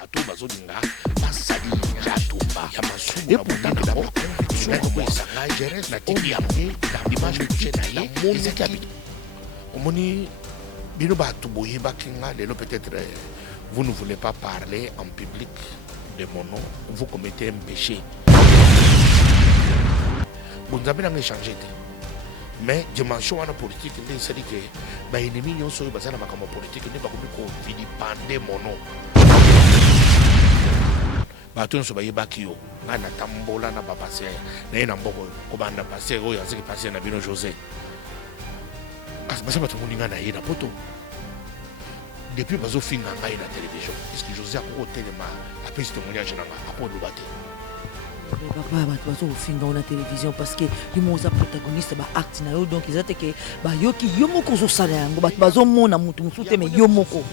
bato bazolinga basali jatumba ya masumu. Et pourtant d'abord conviction comme ça je reste na tiki ya l'image que j'ai na ye c'est qui habite. Omoni bino bato boye bakinga lelo peut-être vous ne voulez pas parler en public de mon nom, vous commettez un péché. Vous avez un échange. Mais dimension politique, c'est-à-dire que les ennemis sont basés dans la politique, ils ne peuvent pas vilipender mon nom. Baton so baye bakio na tambola na babase na ina mboko ko banda passer oyo aziki passer na bino José. Asibasa bato muninga na ina poto. Depuis bazo finga ngai na télévision puisque José a côté de ma apesi témoignage na nga apo lobate. Papa bato bazo finga na télévision parce que yo moza protagoniste ba acte na yo donc ils étaient que ba yoki yo moko zo sala yango bato bazo mona mutu musute mais yo moko.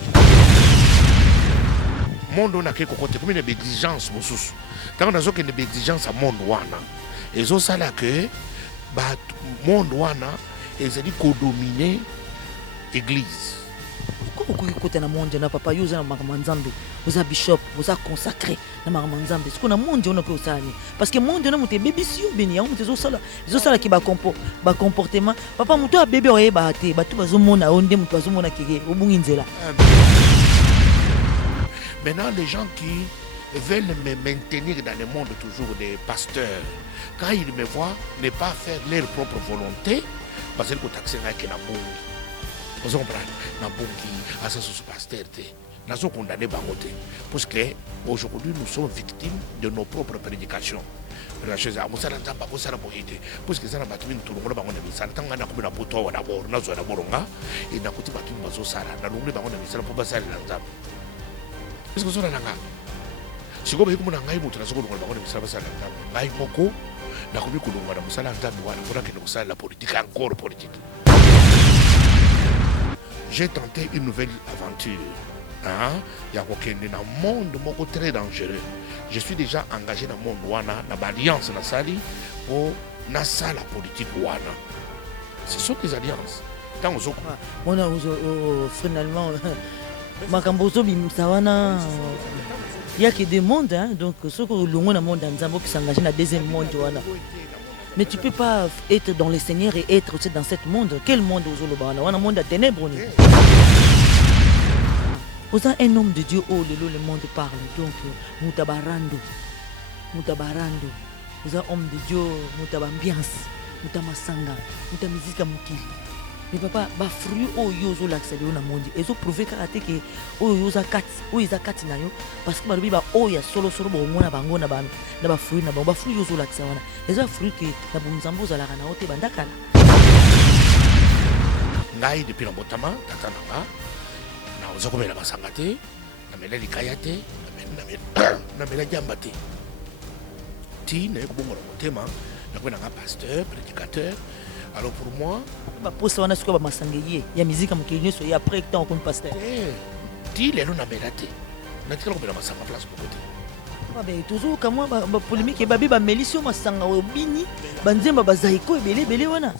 Monde na ke côté comme une exigence mosusu. Tant nazo que une exigence à monde wana. Ezo sala que ba monde wana ezali ko dominer église. Pourquoi côté na monde na papa yoza na makambo oza bishop oza consacré na makambo nzambe siko na monde on ko sala parce que monde na muté bébé si obeni ya muté zo sala ki ba comportement papa muto a bébé oye ba te ba tout bazo mona onde muto bazo mona kige obungi nzela. Maintenant les gens qui veulent me maintenir dans le monde toujours des pasteurs quand ils me voient ne pas faire leur propre volonté parce que ko taxer na ke na bongi. Vous comprenez? Na bongi asa sous pasteur te. Nous sommes condamnés par côté. Parce qu'aujourd'hui, nous sommes victimes de nos propres prédications. La chose est que nous sommes en train de se parce que ça n'a pas été tout le monde. Nous sommes en train de se d'abord. Nous sommes d'abord. Et nous sommes en train de se faire. Nous sommes en train de se faire. Nous sommes en train de se faire. Est-ce que vous avez dit? Si vous avez dit que vous avez dit que vous avez dit que vous avez dit que vous avez dit que la politique encore politique. J'ai tenté une nouvelle aventure. Il y a un monde très dangereux. Je suis déjà engagé dans le monde wana, dans l'alliance na sali pour nasa la politique wana. Ce sont des alliances. Quand on a finalement makambozo bimsawana il y a que des mondes donc ce que le monde nzambo qui s'engage dans deuxième monde wana. Mais tu ne peux pas être dans le Seigneur et être aussi dans ce monde. Quel monde on a un monde à ténèbres. Vous avez un homme de Dieu, oh, le monde parle. Donc, Moutabarando. Vous avez un homme de Dieu, Moutabambiance, Moutamasanga, Moutamizika Moukili. Mais papa, ba fruit oh yozo l'accès au monde. Et ils ont prouvé que oh yoza kat, oh isa kat na yo parce que barubi ba oh ya solo bo mona bango na ba fruit na ba fruit yozo l'accès wana. Les fruits que na bunzambo za la kana ote bandakala. Ngai depuis la botama tata nanga na oza komela basanga te na mela likaya te na mela jamba te. Ti na ko bongo motema na ko na pasteur prédicateur. Alors pour moi, poste wana siko ba masangeye ya musique mukeli so ya après temps comme pasteur. Ti lelo na melate. Na tikala ko bela masanga place ko côté. Ba be toujours kamwa ba polémique ba bi ba melisio masanga obini banzemba bazaiko belé wana.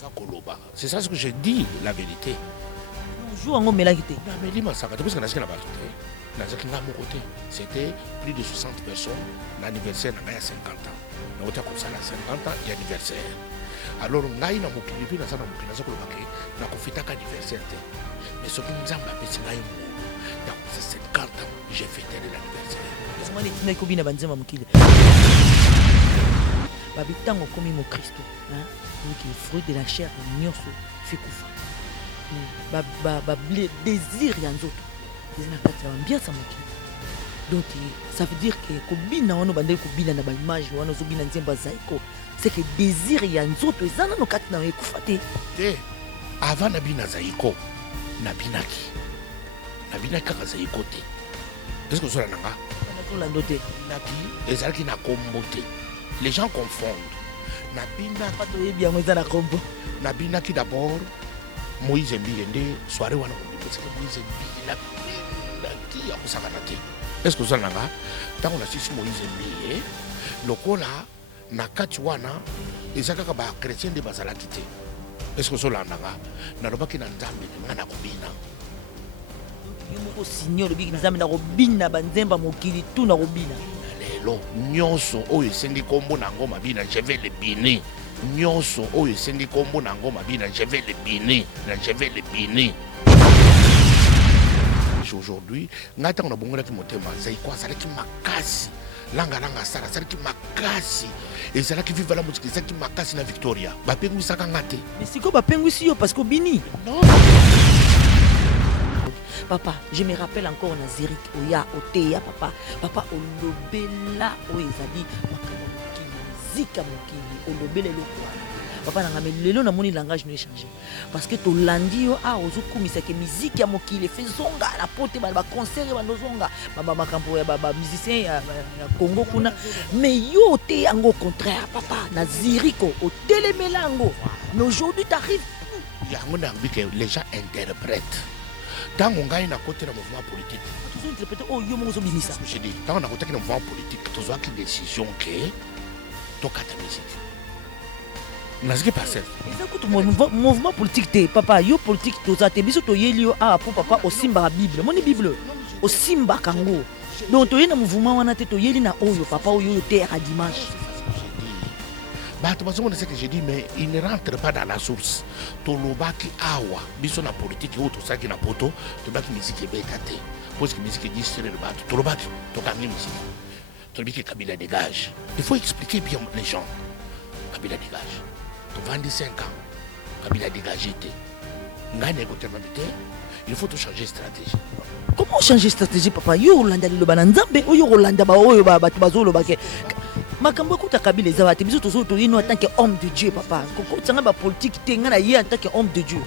C'est ça ce que je dis la vérité. Jour ngo melakité. Na meli masanga parce que na sikala ba tout. Na zakina mon côté. C'était plus de 60 personnes l'anniversaire na 50 ans. Na ota ko sala 50 ans et anniversaire. Alors ngai na mokili puis na sana mokili na soko lobake na kofitaka anniversaire te mais ce que nous avons appelé ngai na 50 ans j'ai fêté l'anniversaire moi les tina ko bina banzema mokili ba bitango komi mo Christo donc il fruit de la chair nyonso fikufa ba désir ya nzoto désir na bien ça mokili donc ça veut dire que kobina wana bandeli kobina na ba image wana zobina nzemba zaiko c'est que désir ya nzoto ezana no kati na ekufa te avant na bina zaiko na binaki kaka zaiko te est-ce que cela nanga na ndote naki ezalaki na kombo te les gens confondent na bina pas to yebi yango ezana kombo na binaki d'abord Moïse Mbiyende soirée wana parce que Moïse Mbiyende la qui a kusakana te est-ce que cela nanga tango na sisi Moïse Mbiyende lokola na kati wana ezaka ba chrétien de bazalaki te est-ce que cela nanga na lobaki na nzambe na kobina signor lobi nzambe na robina banzemba mokili tout na robina lelo nyonso oyo esengi kombo na ngoma bina je vais le biner nyonso oyo esengi kombo na ngoma bina je vais le biner aujourd'hui ngata on a bongola ki motema sai kwa salaki makasi langa sara salaki makasi et salaki vive la musique salaki makasi na Victoria bapengu saka ngate mais siko bapengu si yo parce que bini non. Papa, je me rappelle encore Nazirik Oya Oteya papa olobela oezali makamba mokili zika mokili olobela lokwa papa nanga lelo na moni langage ne changer parce que to landi yo a ozokumisa ke musique ya mokili fezonga la pote ba concert ba nozonga ba makambo ya ba musicien ya Congo kuna mais yo te yango contraire papa Naziriko otelemelango mais aujourd'hui t'arrives yango na bike les gens interprètent. Tant qu'on gagne à côté d'un mouvement politique, toujours interpréter oh yo mon zobinisa. Je dis tant on a côté d'un mouvement politique, tu as une décision que tu as ta musique. N'a-ce que passé? Écoute mouvement politique te papa yo politique tu as te biso to yeli yo ah pour papa au simba Bible. Mon Bible au simba kango. Donc tu es dans mouvement wana te to yeli na oyo papa oyo te à dimanche. Bah, tu vois ce que j'ai dit, mais il ne rentre pas dans la source. Tolobaki awa, biso na politique ou to saki na poto, tolobaki musique est bétate. Parce que musique est distraite de bateau. Tolobaki, tokami musique. Tolobaki Kabila dégage. Il faut expliquer bien les gens. Kabila dégage. Tu 25 ans, Kabila dégage. Ngane kotemabité, il faut tout changer stratégie. Comment changer stratégie papa? Yo Rolanda le bananzambe, yo Rolanda ba oyo ba batu bazolo ba ke. Makambo kuta Kabila ezawate biso tozo to yino en tant que homme de Dieu papa. Koko tsanga ba politique tenga na ye en tant que homme de Dieu.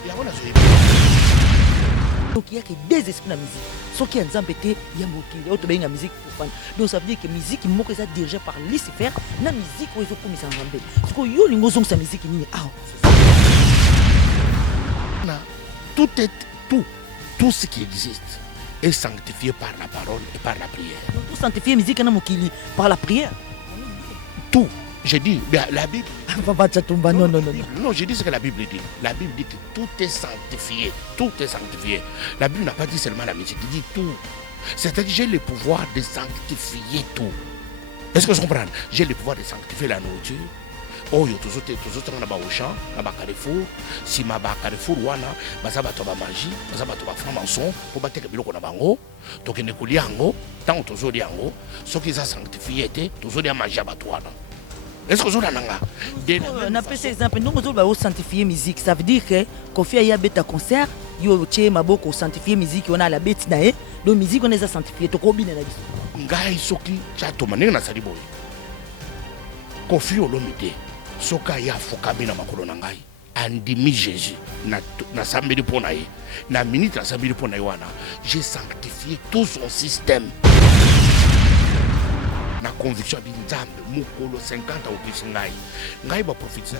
Donc il y a que des esprits dans la musique. Ce qui est nzambe te ya mokili auto benga musique pour fan. Donc ça veut dire que musique moko eza dirigé par Lucifer, na musique oyo komisa nzambe. Ce que yo lingo zong sa musique ni ah. Tout ce qui existe est sanctifié par la parole et par la prière. Donc tout sanctifier musique na mokili par la prière. Tout. J'ai dit, la Bible. Non, j'ai dit ce que la Bible dit. La Bible dit que tout est sanctifié. Tout est sanctifié. La Bible n'a pas dit seulement la musique, il dit tout. C'est-à-dire que j'ai le pouvoir de sanctifier tout. Est-ce que je comprends? J'ai le pouvoir de sanctifier la nourriture. Oh, yo toujours na ba Auchan, na ba Carrefour, si ma ba Carrefour wana, baza bato ba magie, baza bato ba franc-maçon, pour bateka biloko na bango, to kende kolia yango, tant toujours yango, ce qui ça sanctifié était, toujours ya magie bato wana. Est-ce que vous avez on appelle ça exemple, nous avons sanctifier musique, ça veut dire que quand il y a un concert, yo tché maboko sanctifier musique, on a la bête nae, donc musique on est sanctifié, to ko bina na biso. Ngai soki cha to maninga na sali boy. Kofi olomide. Soka ya fukami na makolo na ngai andimi Jésus na sambeli pona ye na minute na sambeli pona ye wana j'ai sanctifié tout son système na conviction bi nzambe mukolo 50 au ngai ba prophétise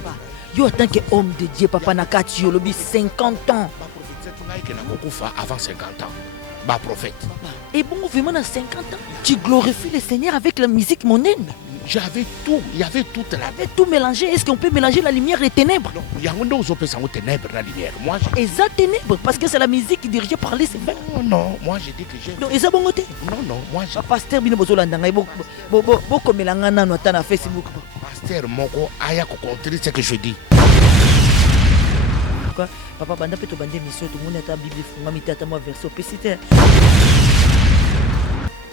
yo en tant que homme de Dieu papa na kati yo lobi 50 ans ba prophétise ngai ke na kokufa avant 50 ans ba prophète et bon vraiment à 50 ans tu glorifies le Seigneur avec la musique mondaine. J'avais tout, il y avait tout là. Il y avait tout mélangé. Est-ce qu'on peut mélanger la lumière et les ténèbres? Non, il y a un autre qui peut ténèbres la lumière. Moi, exact ténèbres, parce que c'est la musique qui dirige par les sévères. Non, moi j'ai dit que j'ai. Donc, ils ont bon côté. Non, moi j'ai. Pasteur Bino Bozolanda, beaucoup mélangana na Facebook. Pasteur Moko, aya ko contrer ce que je dis. Pourquoi? Papa banda peut te bander mission, tout le monde a ta Bible, fumami tata moi verso pesite.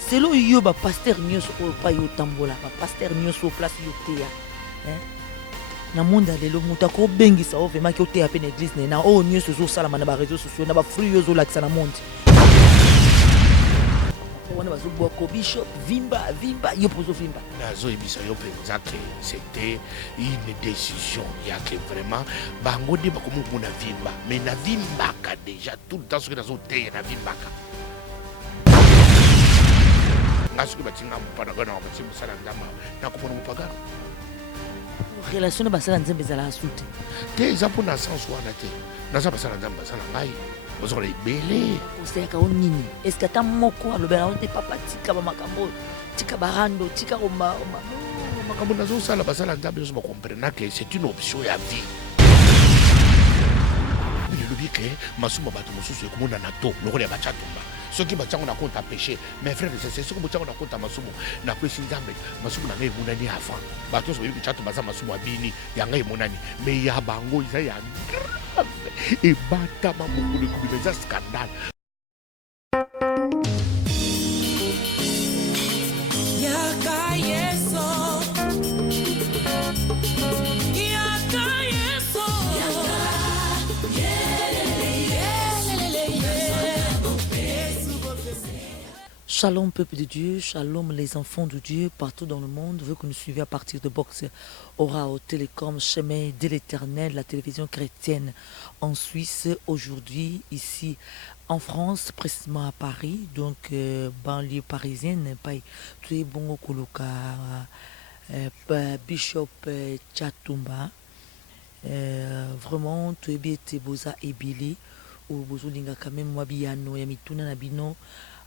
Selon yo ba pasteur nyonso o pa yo tambola ba pasteur nyonso place yo teya na monde lelo muta ko bengisa o vraiment ki o teya pe na église na o nyonso zo sala na ba réseaux sociaux na ba fruit yo zo lakisa na monde wana bazo boko bishop vimba yo pozo vimba nazo ebisa yo penza que c'était une décision ya que vraiment bango de ba komo na vimba mais na vimba ka déjà tout le temps ce que nazo teya na vimba ka relation na basala nzembe ezala asute te eza mpona sens wana te naza basala nzambe basala ngai ozokola ebele oseyaka o nini eske ata moko alobela o te papa tika bamakambo tika barando tika makambo nazosala basala nzambe nyonso bakomprena ke c'est une option ya vie elobi ke masumu bato mosusu ekomona na to lokola ya bachatumba ceux qui battent on a compte à péché mes frères et sœurs ceux qui battent on a compte à masumu na pesi nzambe masumu na ngai monani avant bato so yebi chato baza masumu abini ya ngai monani mais ya bango isa ya grave et bata mamukulu kubeza scandale. Shalom peuple de Dieu, shalom les enfants de Dieu partout dans le monde. Vous que nous suivez à partir de Box Orao Télécom, Chemin de l'Éternel, la télévision chrétienne en Suisse. Aujourd'hui, ici en France, précisément à Paris, donc banlieue parisienne, pas tout est bon au Koloka, Bishop Chatumba, vraiment tout est bien Boza et Billy, ou Bozolinga quand même Wabiano, Yamituna Nabino.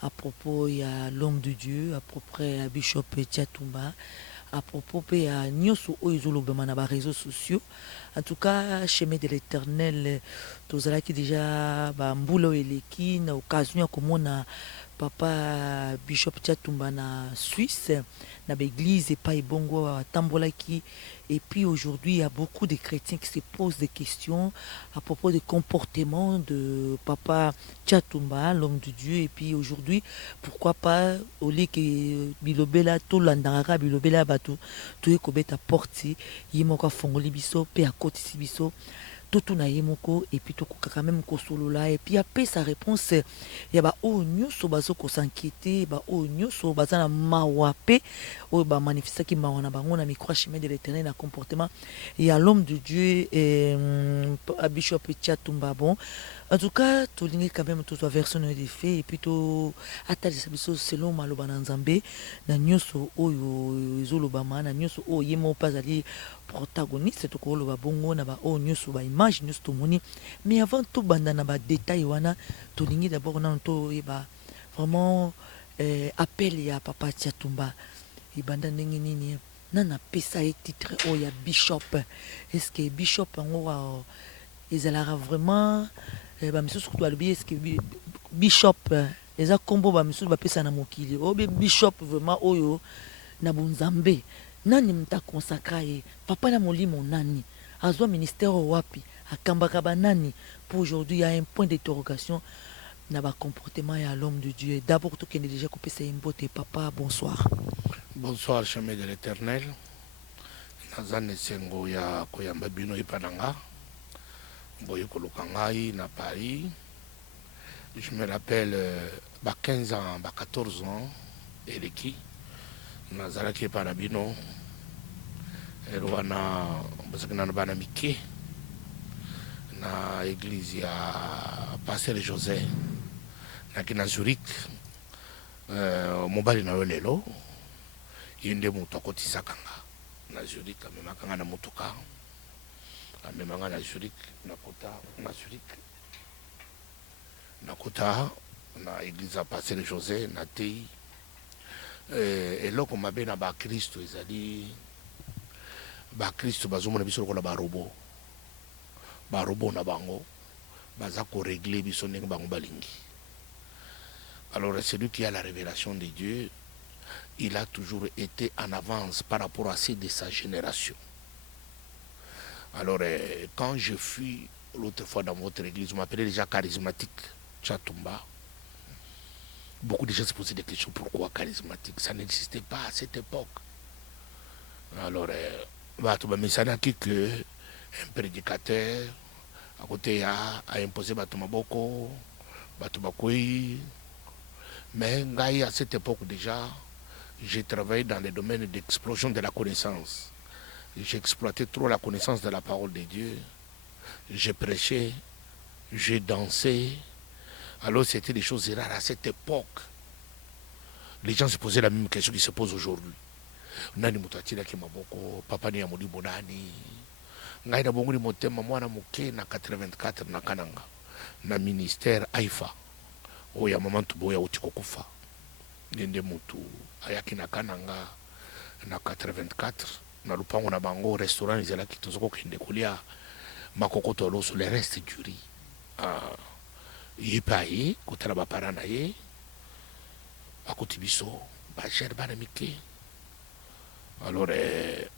À propos, il y a l'homme de Dieu, à propos, il y a Bishop Tchatumba, à propos, il y a Nyoso Oizolo Bemana, les réseaux sociaux. En tout cas, chemin de l'Éternel, tous ceux qui déjà, Mboulo et Leki, na occasion comme on a papa Bishop Tchatumba na Suisse, na l'église et pas Ibongo à Tambolaki. Et puis aujourd'hui, il y a beaucoup de chrétiens qui se posent des questions à propos du comportement de papa Tchatumba, l'homme de Dieu. Et puis aujourd'hui, pourquoi pas, au lieu que Bilobela, tout l'andangara, Bilobela, tout est comme à porter, il y a un fongoli biso, pe à côté si biso. Tout na yemoko et puis tout quand même ko solo là et puis après sa réponse ya ba o nyoso bazo ko s'inquiéter ba o nyoso bazana mawape o ba manifesta ki mawana bango na micro chemin de l'Éternel na comportement il y a l'homme de Dieu et Bishop Tchatumba bon en tout cas tout l'ingi quand même tout soit version des faits et puis tout atali sabiso selon maloba na nzambe na nyoso oyo ezoloba na nyoso o yemo pas ali protagoniste to ko loba bongo na ba o nyoso ba image nyoso to moni mais avant tout banda na ba détail wana to lingi d'abord na to e ba vraiment appel ya papa Tchatumba e banda ndenge nini nana pesa e titre o ya bishop est-ce que bishop ngo ezalaka vraiment ba misusu ko alobi est-ce que bishop eza kombo ba misusu ba pesa na mokili o bishop vraiment oyo na bunzambe nani mta consacra ye papa na molimo nani azwa ministère wapi akambaka banani pour aujourd'hui il y a un point d'interrogation na ba comportement ya l'homme de Dieu d'abord tout kende déjà coupé c'est mbote papa bonsoir bonsoir chemin de l'Éternel nazane sengo ya koyamba bino ipananga boye kolokangai na Paris je me rappelle 15 ans 14 ans eleki nazalaki epa na bino wana bozakina na bana mike na église ya pasteur José naki na Zurich mobali na yo lelo ye nde moto akotisaka nga na Zurich amemaka nga na motuka amemanga na Zurich nakota na église ya pasteur José na tei eloko mabe na bakristo ezali bakristo bazomona biso lokola barobo na bango baza koregle biso ndenge bango balingi. Alors celui qui a la révélation de Dieu il a toujours été en avance par rapport à ceux de sa génération. Alors quand je fus l'autre fois dans votre église on m'appelait déjà charismatique Tchatumba. Beaucoup de gens se posaient des questions. Pourquoi charismatique? Ça n'existait pas à cette époque. Alors, mais ça n'a que un prédicateur à côté a imposé Batumaboko, Batubakoui. Mais à cette époque déjà, j'ai travaillé dans les domaines d'explosion de la connaissance. J'ai exploité trop la connaissance de la parole de Dieu. J'ai prêché, j'ai dansé. Alors c'était des choses rares à cette époque. Les gens se posaient la même question qu'ils se posent aujourd'hui. Nani mutatila ki maboko, papa ni amudi bonani. Ngai na bongo ni motema mwana muke na 84 na kananga. Na ministère Aifa. Oya mama tuboya utikokufa. Nende mutu ayaki na kananga na 84 na lupango na bango restaurant izalaki tozoko kende kolia makokoto loso le reste du riz. Ye paye kotala bapara na ye akoti biso bagere bana mike. Alors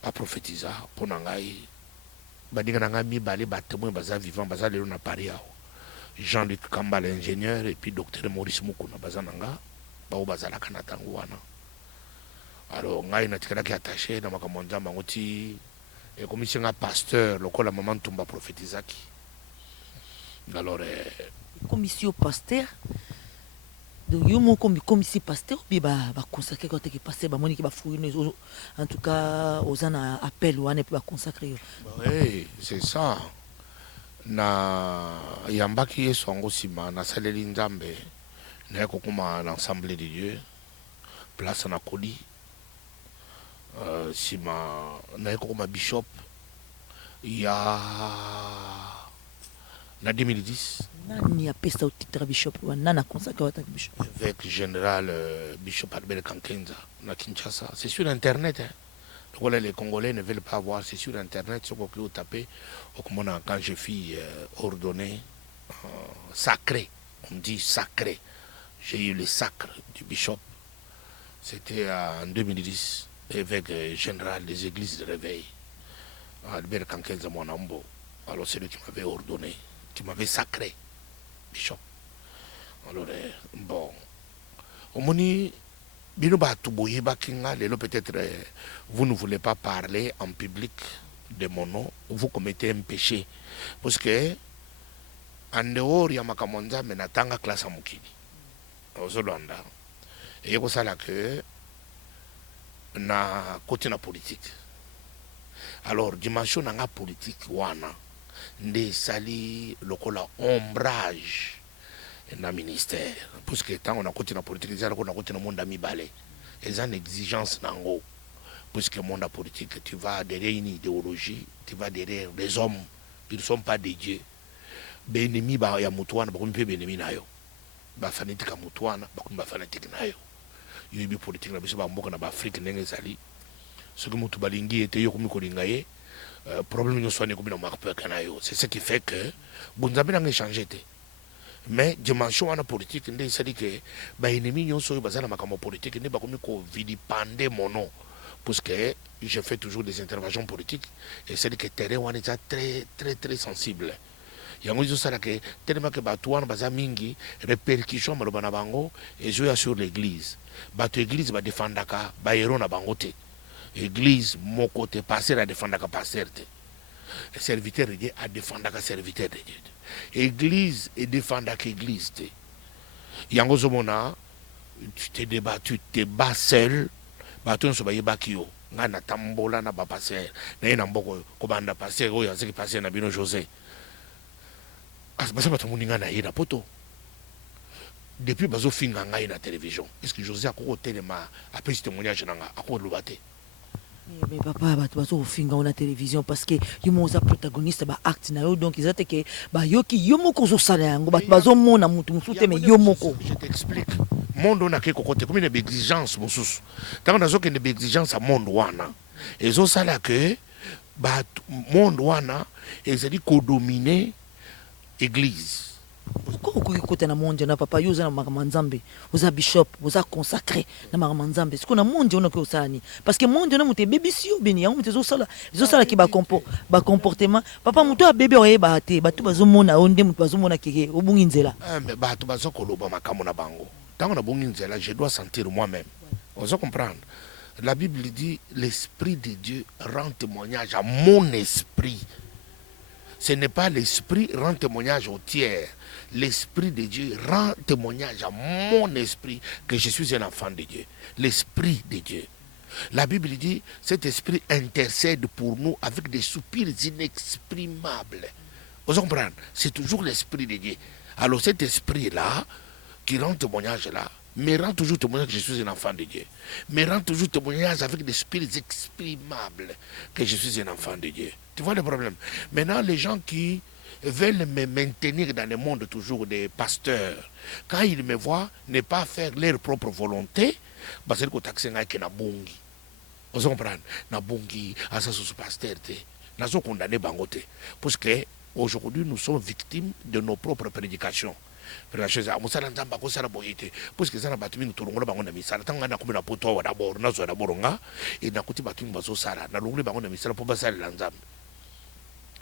aprophétisa mpo na ngai baninga na ngai mibale batémoin baza vivant baza lelo na Paris awa. Jean-Luc Kambala ingénieur et puis docteur Maurice Mukuna baza na nga bao bazalaka na ntango wana. Alors ngai natikalaki attaché na makambo nzambe yango ti ekomisi nga pasteur lokola mama Ntumba prophétisaki. Alors commission pasteur donc yo moko commission pasteur bi ba consacrer quand que pasteur ba moni ki ba fouiller en tout cas aux an appel ou ane ba consacrer. Oui, c'est ça. Na yambaki yesu yango sima na saleli nzambe na kokoma l'ensemble de Dieu place na koli sima na kokoma bishop ya na 2010 nani apesa au titre bishop nana consacré au bishop avec général bishop Albert Kankenza na Kinshasa. C'est sur internet hein. Voilà, les Congolais ne veulent pas voir, c'est sur internet, ce qu'on peut taper. Quand je fus ordonné sacré, on dit sacré, j'ai eu le sacre du bishop. C'était en 2010, évêque général des églises de réveil, Albert Kankenza Mwanambo. Alors c'est lui qui m'avait ordonné, qui m'avait sacré, bishop. Alors bon, au moni bino batu boye bakinga lelo peut-être vous ne voulez pas parler en public de mon nom, vous commettez un péché parce que en dehors ya makamonza menatanga classe mukini ozolanda et ko sala que na côté na politique. Alors dimension na politique wana nde sali lokola ombrage na ministère parce que tant on a côté na politique ils ont côté na monde mibale ils ont une exigence nango parce que monde politique tu vas derrière une idéologie, tu vas derrière des hommes, ils ne sont pas des dieux. Benemi ba ya mutuana ba kumpe benemi nayo ba fanatique ka mutuana ba kumba fanatique nayo yo bi politique na biso ba mboka na ba Afrique ndenge zali ce que mutu balingi était yo komi kolinga ye problème nous soigner comme na marque kanayo. C'est ce qui fait que bunzabe na changer té. Mais dimension en politique ndé c'est que ba ennemi nyonso bazana makambo politique ndé ba komi ko vilipender mon nom parce que je fais toujours des interventions politiques et c'est que terrain wana est très très très sensible. Yango izo sala que tellement que batuana baza mingi répercussion maloba na bango et jouer sur l'église. Batu église ba défendaka ba héros na bango te. Église mon côté passer à défendaka passer te. Serviteur de Dieu à défendaka serviteur de Dieu. Église et défendaka église te. Yango zomona tu te bats seul. Baton so bayeba kiyo nga na tambola na ba passer na ina mboko ko banda passer oyo azeki passer na bino José asbasa bato muninga na ina poto depuis bazo finga nga ina télévision est-ce que José akoko telema apesi témoignage nanga akoko lobate mais papa bato bazo finga na télévision parce que yo moza protagoniste ba acte na yo donc ils étaient que ba yoki yo moko zo sala yango bato bazo mona mutu musute mais yo moko je t'explique monde on a quelque côté comme une exigence mosusu tant on a une exigence à monde wana et zo sala que ba monde wana et c'est dit ko dominer église. Pourquoi écouter na monde na papa yo za na makambo oza bishop oza consacré na makambo ce qu'on a monde on ko sani parce que monde na muté bébé si obeni yango muté zo sala ki ba comportement papa muto a bébé oyeba te batu bazomona onde muto bazomona keke obungi nzela mais batu bazokoloba makambo na bango tant na bungi nzela je dois sentir moi-même. On doit comprendre. La Bible dit l'esprit de Dieu rend témoignage à mon esprit. Ce n'est pas l'esprit rend témoignage au tiers. L'esprit de Dieu rend témoignage à mon esprit que je suis un enfant de Dieu. L'esprit de Dieu. La Bible dit cet esprit intercède pour nous avec des soupirs inexprimables. Vous comprenez? C'est toujours l'esprit de Dieu. Alors cet esprit-là qui rend témoignage là, me rend toujours témoignage que je suis un enfant de Dieu. Me rend toujours témoignage avec des spirits exprimables que je suis un enfant de Dieu. Tu vois le problème? Maintenant, les gens qui veulent me maintenir dans le monde toujours des pasteurs, quand ils me voient ne pas faire leur propre volonté, parce que c'est na bongi. Vous comprenez? Na bongi, assassin pasteur, nazo condamné bangote. Parce que aujourd'hui nous sommes victimes de nos propres prédications. la chose musala nzamba ko sala boyete puisque ça na batu mingi tolongola bango na misala tanga na komela poto wa d'abord na zo d'abord nga et na kuti batu mingi bazo sala na longole bango na misala po basala la nzambe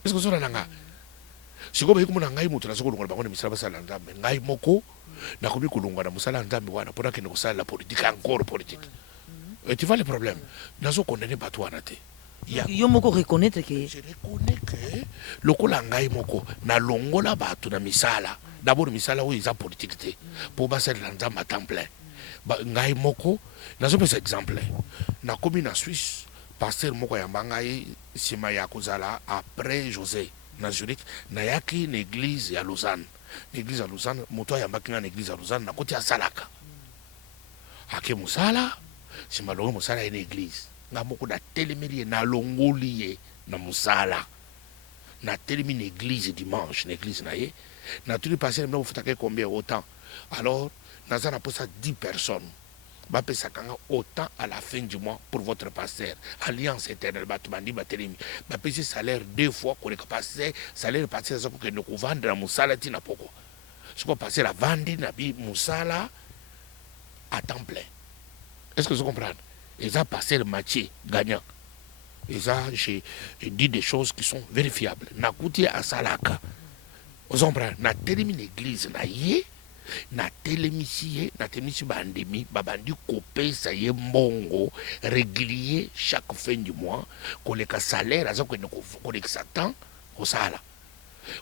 est-ce que ça nanga siko ba yikumuna ngai mutu na soko longola bango na misala basala la nzambe ngai moko na komi kulunga na musala nzambe wana pona ke ne ko sala la politique encore politique et tu vois le problème nazo condamner batu wana te yo moko reconnaître que je reconnais que lokola ngai moko na longola batu na misala d'abord misala où ils ont politique te pour basser l'anzam à temps plein ngai moko nazo pesa exemple na komi na Suisse pasteur moko ya ngai sima ya kozala après José na Zurich na yaki na église ya Lausanne l'église à Lausanne moto ya mbaki na église à Lausanne na koti ya salaka ake musala sima longo musala ya église nga moko na telemeli na longoli ye na musala na telemi na église dimanche na église na ye na tout passé na fotaka combien autant alors naza na posa 10 personnes ba pesa kanga autant à la fin du mois pour votre pasteur alliance éternelle ba tubandi ba telemi ba pesa salaire 2 fois ko le passer salaire passer ça ko ne ko vendre na musala tina poko ce ko passer la vendre na bi musala à temps plein est-ce que vous comprenez? Et ça passé le match gagnant. Et ça, j'ai dit des choses qui sont vérifiables. Na kouti à Salaka. Vous comprenez? Na telemi l'église na ye, na telemi siye, na telemi si bandemi, babandi kopé ça ye mbongo régulier chaque fin du mois, koleka salaire aza ko ne ko koleka satan ko sala.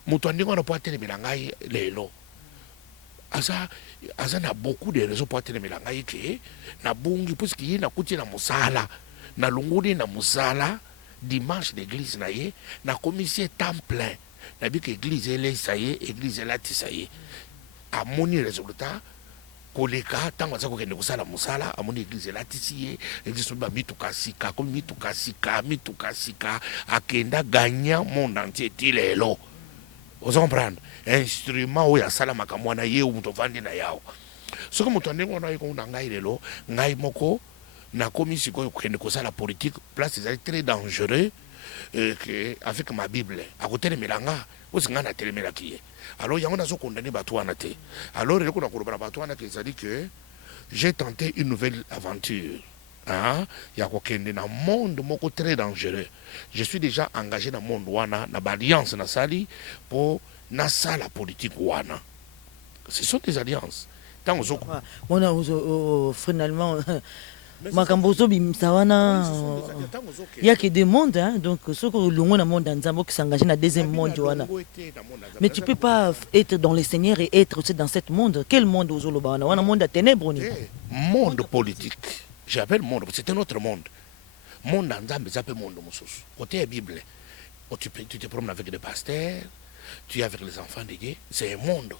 Mutu ndingo na po telemi na ngai lelo. Aza na beaucoup de raisons pour tenir la ngai ke na bungi puisque ye na kuti na musala na lunguli na musala dimanche l'église na ye na commission temps plein na bi que église ele ça y est église la tisaye amoni résultat koleka tango za ko kende kusala musala amoni église la tisiye église ba mitukasika comme mitukasika akenda gagnant monde entier tilelo. Vous comprenez? Instrument où il y a sala makamwana ye ou muto vandi na yao. Ce que muto ndenge na yiko na ngai lelo, ngai moko na komisi ko kende ko sala politique, place c'est très dangereux que avec ma Bible. A côté de melanga, o singa na telemela kiye. Alors yango na zo condamner batu wana te. Alors il ko na ko ba batu wana que ça dit que j'ai tenté une nouvelle aventure. Hein? Il y a un monde très dangereux. Je suis déjà engagé dans le monde wana, dans l'alliance na sali pour na la politique wana. Ce sont des alliances. Tant on a finalement makambozo bimsawana il y a que des mondes hein donc ce que le monde nzambo qui s'engage dans deuxième monde wana. Mais tu peux pas être dans le Seigneur et être aussi dans cet monde. Quel monde ozoloba wana? Wana monde à ténèbres ni. Monde politique. J'appelle monde, c'est un autre monde. Monde d'Anzambe, c'est un monde moussous. Côté la Bible, tu te promènes avec des pasteurs, tu es avec les enfants de Dieu, c'est un monde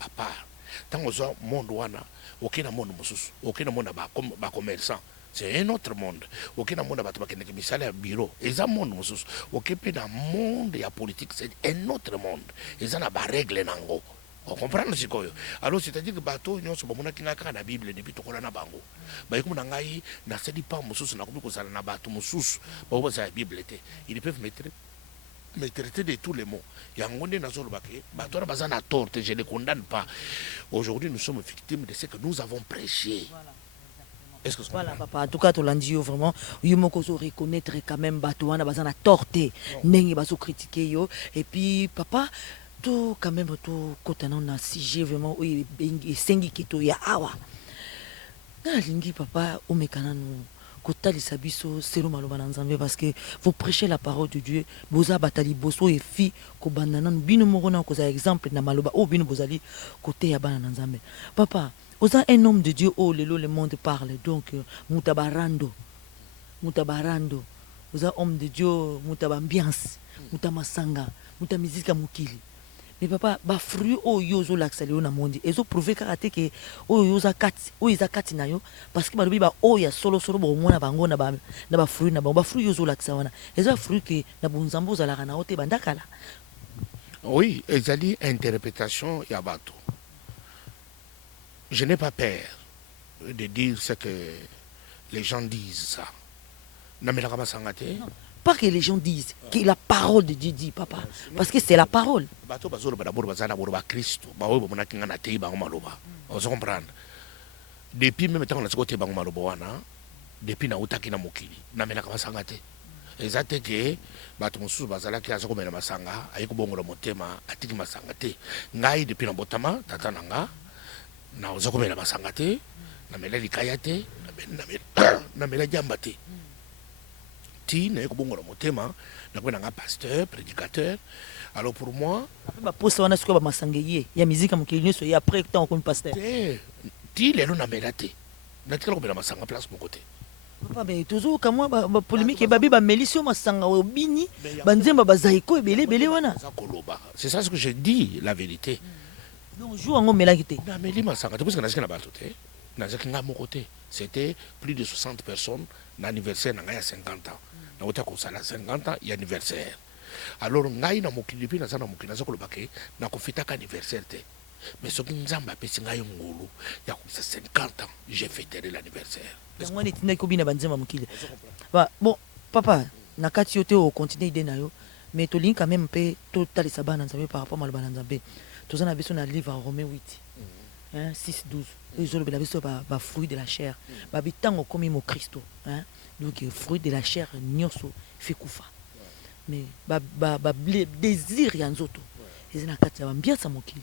à part. Tant que ça, monde wana, aucun monde moussous, aucun monde ba commerçant, c'est un autre monde. Aucun monde ba tobakene misala bureau, et ça monde moussous. Aucun pays dans monde ya politique, c'est un autre monde. Et ça na ba règle nango. On comprend ce que alors c'est-à-dire que bateau nous sommes na kinga kana Bible depuis tokola na bango ba yiku na ngai na sedi pas mususu na kubiko sala na bateau mususu ba oba sa Bible te ils peuvent me traiter de tous les mots yangonde na zolo bake bateau na bazana tort je ne condamne pas aujourd'hui nous sommes victimes de ce que nous avons prêché. Est-ce que voilà papa en tout cas tu l'as dit vraiment yo moko zo reconnaître quand même bateau na bazana torté ndenge bazo critiquer yo et puis papa tout quand même tout côté non na sujet vraiment oui sengi kito ya awa na lingi papa o mekana no kotali sabiso selo maloba na nzambe parce que vous prêchez la parole de Dieu boza batali boso et fi ko banana bino moko na ko za exemple na maloba o bino bozali côté ya bana na nzambe papa oza un homme de Dieu oh lelo le monde parle donc mutabarando oza homme de Dieu mutabambiance mutamasanga mutamizika mukili. Mais papa, ba fruit o yozo laxalio na monde. Ezo prouver karaté que o yoza kati, o iza kati na yo parce que ba lobi ba o ya solo bo mona bango na ba fruit na ba fruit yozo laxawana. Ezo fruit que na bonzambo za la na ote bandakala. Oui, ezali interprétation ya bato. Je n'ai pas peur de dire ce que les gens disent ça. Na melaka basangate. pas que les gens disent que la parole de Dieu dit, papa. Parce que c'est la parole. Bato bazolo d'abord bazana boroba Christ. Ba oyo bomona kinga na tei bango maloba. On se comprendre. Depuis même temps on a ce côté bango maloba wana, depuis na utaki na mokili. Na mena ka masanga te. Ezate ke bato mosusu bazala ki aza komela masanga, ayi kobongola motema, atiki masanga te. Ngai depuis na botama tata nanga na oza komela masanga te, na mela likaya te, na mela jamba te. Ti na kobongola motema, na ko na pasteur, prédicateur. Alors pour moi, après poste wana siko ba masangeye, ya musique mokili nyoso ya après tant comme pasteur. Ti lelo na mela te. Na tikala komela masanga place mon côté. Papa, mais toujours comme moi, ba polémique et babi ba melisio masanga obini, banzemba bazaiko ebele bele wana. C'est ça ce que je dis, la vérité. Donc jour en mela kité. Na meli masanga, tu penses que na sikana bato te. Na sikana mon côté. C'était plus de 60 personnes l'anniversaire na 50 ans. Na ota ko sala 50 ans et anniversaire. Alors ngai na mokili puis na sana mokili na zokolo bake na ko fêter anniversaire te. Mais ce qui nzamba pesi ngai ngolo ya ko 50 ans, j'ai fêté l'anniversaire. Moi netinda ko bina banzemba mokili. Ba bon papa na kati yote au continuer ide na yo mais to link quand même pe to talisa bana nzambe par rapport à malbana nzambe. To zana beso na livre Romains 8. Hein 6 12. Ils ont beso ba fruit de la chair. Ba bitango komi mo Christo, hein. Donc fruit de la chair nyoso fikufa. Mais désir ya nzoto ezina kati ya bambiasa mokili.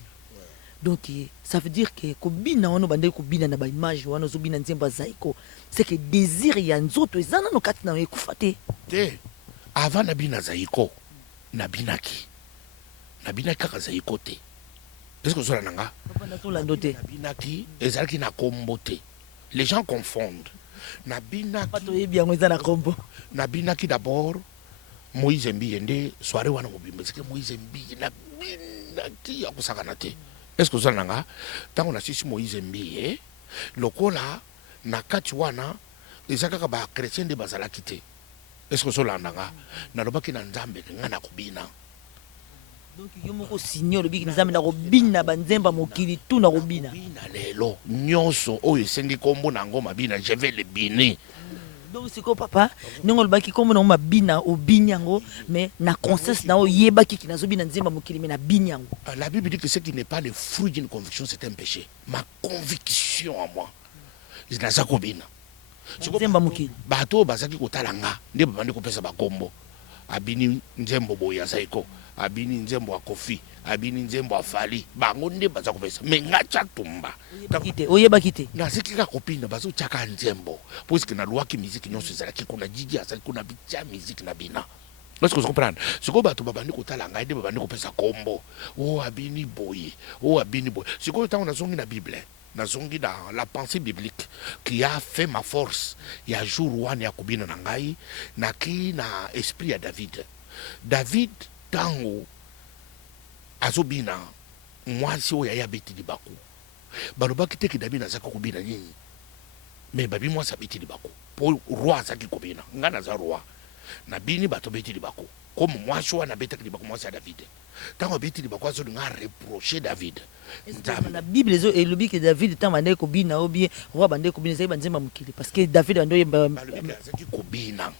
Donc ça veut dire que kobina wana bande kobina na ba image wana zobina nzemba zaiko, c'est que désir ya nzoto ezana no kati na ekufa te. Avant na bina zaiko na binaki kaka zaiko te. Est-ce que ça nanga na binaki ezalaki na kombo te. Les gens confondent. Na binaki pato yebi yango ezana kombo. Na binaki d'abord Moïse Mbiyende soirée wana mobimba c'est que Moïse Mbiye na binaki akusakana te. Est-ce que ça nanga tango na sisi Moïse Mbiye lokola na kati wana ezaka ba chrétien de bazalaki te. Est-ce que ça nanga na lobaki na nzambe ngana kubina. Donc yo moko signor biki nzambe na kobina banzemba mokili tu na kobina. Bina lelo nyonso oyo esengi kombo na ngoma bina je vais le biner. Donc c'est quoi papa ningo lobaki kombo na mabina obinyango mais na conscience na oyebaki ki nazobina nzemba mokili mais na binyango. La Bible dit que ce qui n'est pas le fruit d'une conviction c'est un péché. Ma conviction à moi inaza kobina. Nzemba mokili. Bato bazaki kotala nga nde babandi kopesa bakombo. Abini nzembo boya saiko. Abini nzembo wa kofi, abini nzembo wa fali, bango nde baza kopesa. Mais nga chatumba. Oyebaki te. Na sikika kopina bazo chaka nzembo. Puisque na loi ki musique nyonso ezalaki kuna jiji azali kuna bitia musique na bina. Est-ce que vous comprenez? Ce que bato babandi kotala nga nde babandi kopesa kombo. Oh abini boye, oh abini boye. Ce que tant on a zongi na Bible. Nazongi dans la pensée biblique qui a fait ma force. Il y a jour wana ya kubina na ngai na ki na esprit ya David. David tango azobina mwasi oyo ya beti libaku balobaki te ki David azaka kobina nini mais babi mwasi abeti libaku po roi azaki kobina nga naza roi na bini bato beti libaku comme mwasi wana betaki libaku mwasi ya David tango beti libaku azolinga reprocher David. La Bible elobi que David tant bande kobina ou bien roi bande kobina zai banzemba mokili parce que David ando azaki kobina.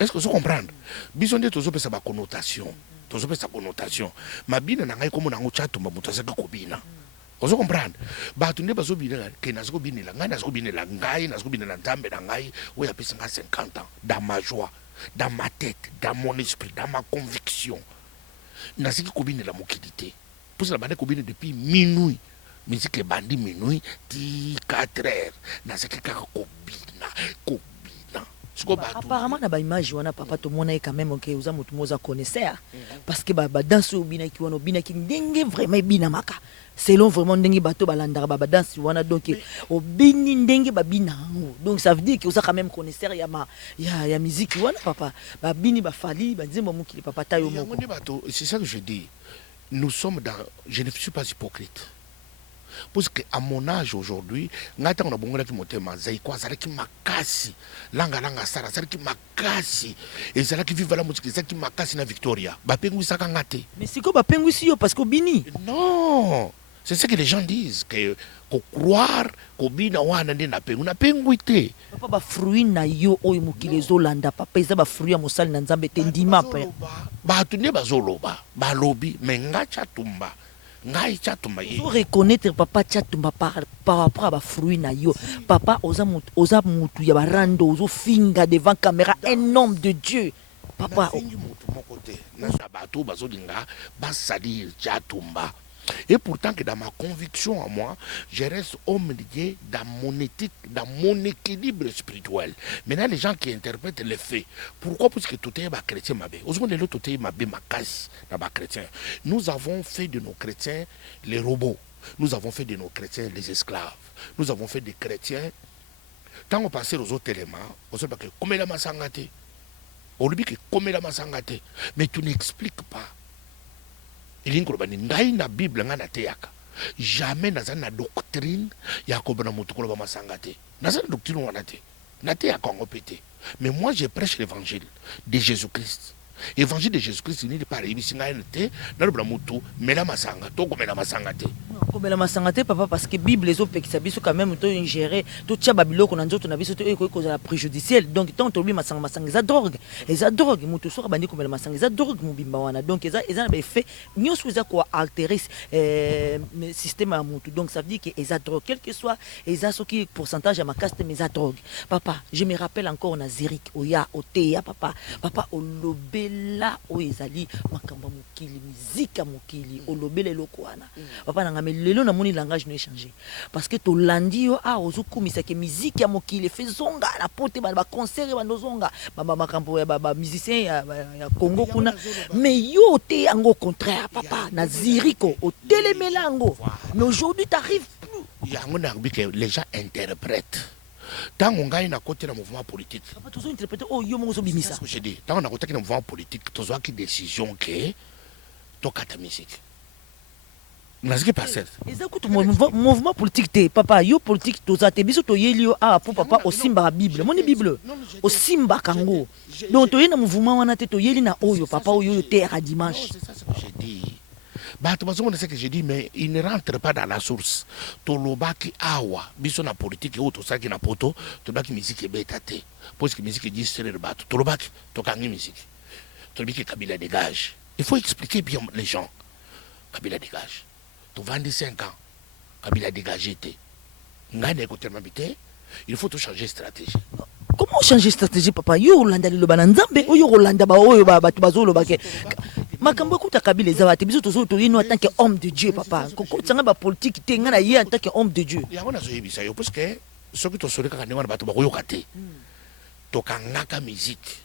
Est-ce que vous comprenez? Bison de tous sa connotation. Tous sa connotation. Ma bina na ngai komo na ngo chatumba mutu azaki kobina. Vous comprenez? Ba tunde bazo bina ke na zoko binela ngai na zoko binela ngai na zoko binela nzambe na ngai oya pesa nga 50 ans dans ma joie, dans ma tête, dans mon esprit, dans ma conviction. Na ziki kobinela mokilité. Pour ça bande kobina depuis minuit. Musique bandi minuit ti 4 heures. Na ziki kaka kobina. Apparemment na ba image wana papa to mona quand même que uza mutu moza connaisseur parce que ba danse obina ki wana obina ki ndenge vraiment bina maka selon vraiment ndenge bato balanda ba danse wana donc obini ndenge ba bina donc ça veut dire que uza quand même connaisseur ya musique wana papa ba bini ba fali ba nzembo mukili papa tayo moko. C'est ça que je dis. Nous sommes dans, je ne suis pas hypocrite. Parce qu'à mon âge aujourd'hui, ngata on a bongo ki motema zaiko azalaki makasi langa sara azalaki makasi ezalaki viva la musique ezalaki makasi na Victoria bapengwisaka ngate. Mais siko bapengwisi yo parce que bini non C'est ce que les gens disent, que croire kobina wana nde na pengu na pengu ite. Papa ba fruit na yo oyo mokili ezolanda papa eza ba fruit ya mosali na Nzambe te ndima pa. Bato nde bazoloba, balobi menga chatumba. Ngai chatumba ye. Faut reconnaître papa chatumba par rapport à ba fruit na yo. Papa oza mutu ya barando ozo finga devant caméra un homme de Dieu. Papa mutu moko te. Na bato bazolinga basali chatumba. Et pourtant que dans ma conviction à moi, je reste homme lié dans mon éthique, dans mon équilibre spirituel. Maintenant, les gens qui interprètent les faits, pourquoi? Parce que tout est chrétien. Nous avons fait de nos chrétiens les robots. Nous avons fait de nos chrétiens les esclaves. Nous avons fait des chrétiens. Tant on passe aux autres éléments, on sait que comme la masangate, on dit que comme la masangate, mais tu n'expliques pas. Ngai na Bible nga na teyaka jamais naza na doctrine ya kobana mutu koloba masanga te naza na doctrine wana te na teyaka ngo pété. Mais moi je prêche l'évangile de Jésus-Christ. Évangile de Jésus-Christ n'est pas réussi nga te na lobana mutu mela masanga to komela masanga te. Komela masanga te papa parce que Bible les autres pekisa biso quand même to ingérer to tia babiloko na nzoto na biso to eko za préjudiciel. Donc tant to bi masanga eza drogue mutu so bandi komela masanga eza drogue mobimba wana. Donc eza na ba effet nyonso eza ko altérer système ya mutu. Donc ça veut dire que eza drogue quel que soit eza soki pourcentage ya makaste mais eza drogue. Papa, je me rappelle encore na Zurich oya oteya papa olobela o ezali makamba mokili musique mokili olobela eloko wana. Papa nanga lelo na moni langage no échanger parce que to landi yo ozokumisa ke musique ya mokili faisonga la pote ba concert ba nozonga ba makambo ya ba musicien ya Congo kuna mais yo te yango contraire papa na Ziriko o telemelango mais aujourd'hui t'arrives plus yango na que les gens interprètent. Tant on gagne à côté d'un mouvement politique. Papa toujours interpréter oh yo mongo so bimisa. C'est ce que je dis. Tant on a côté d'un mouvement politique, tu vois qui décision que to kata musique. N'est-ce que pas ça? Écoute mouvement politique te papa yo politique to za te biso to yeli yo pour papa au simba la Bible. Mon Bible au simba kango. Donc to yena mouvement wana te to yeli na oyo papa oyo te à dimanche. C'est ça ce que j'ai dit. Bah tu vois ce que j'ai dit mais il ne rentre pas dans la source. To lobaki awa biso na politique ou to saki na poto to baki musique beta te. Parce que musique dit c'est le bateau. To lobaki to kangi musique. To biki Kabila dégage. Il faut expliquer bien les gens. Kabila dégage. Tu vends 5 ans, Kabila dégagé. Il faut tout changer de stratégie. Comment changer de stratégie, papa? Yo Rolanda le Bananzambe, yo Rolanda ba oyo ba bazolo ba ke. Makambo kuta Kabila ezawati biso tozo to yino en tant qu'homme de Dieu, papa. Koko tsanga ba politique te ngana ye en tant qu'homme de Dieu. Ya wana zo yebisa yo parce que ce que to soleka ka ngwana bato ba koyoka te. To kangaka musique.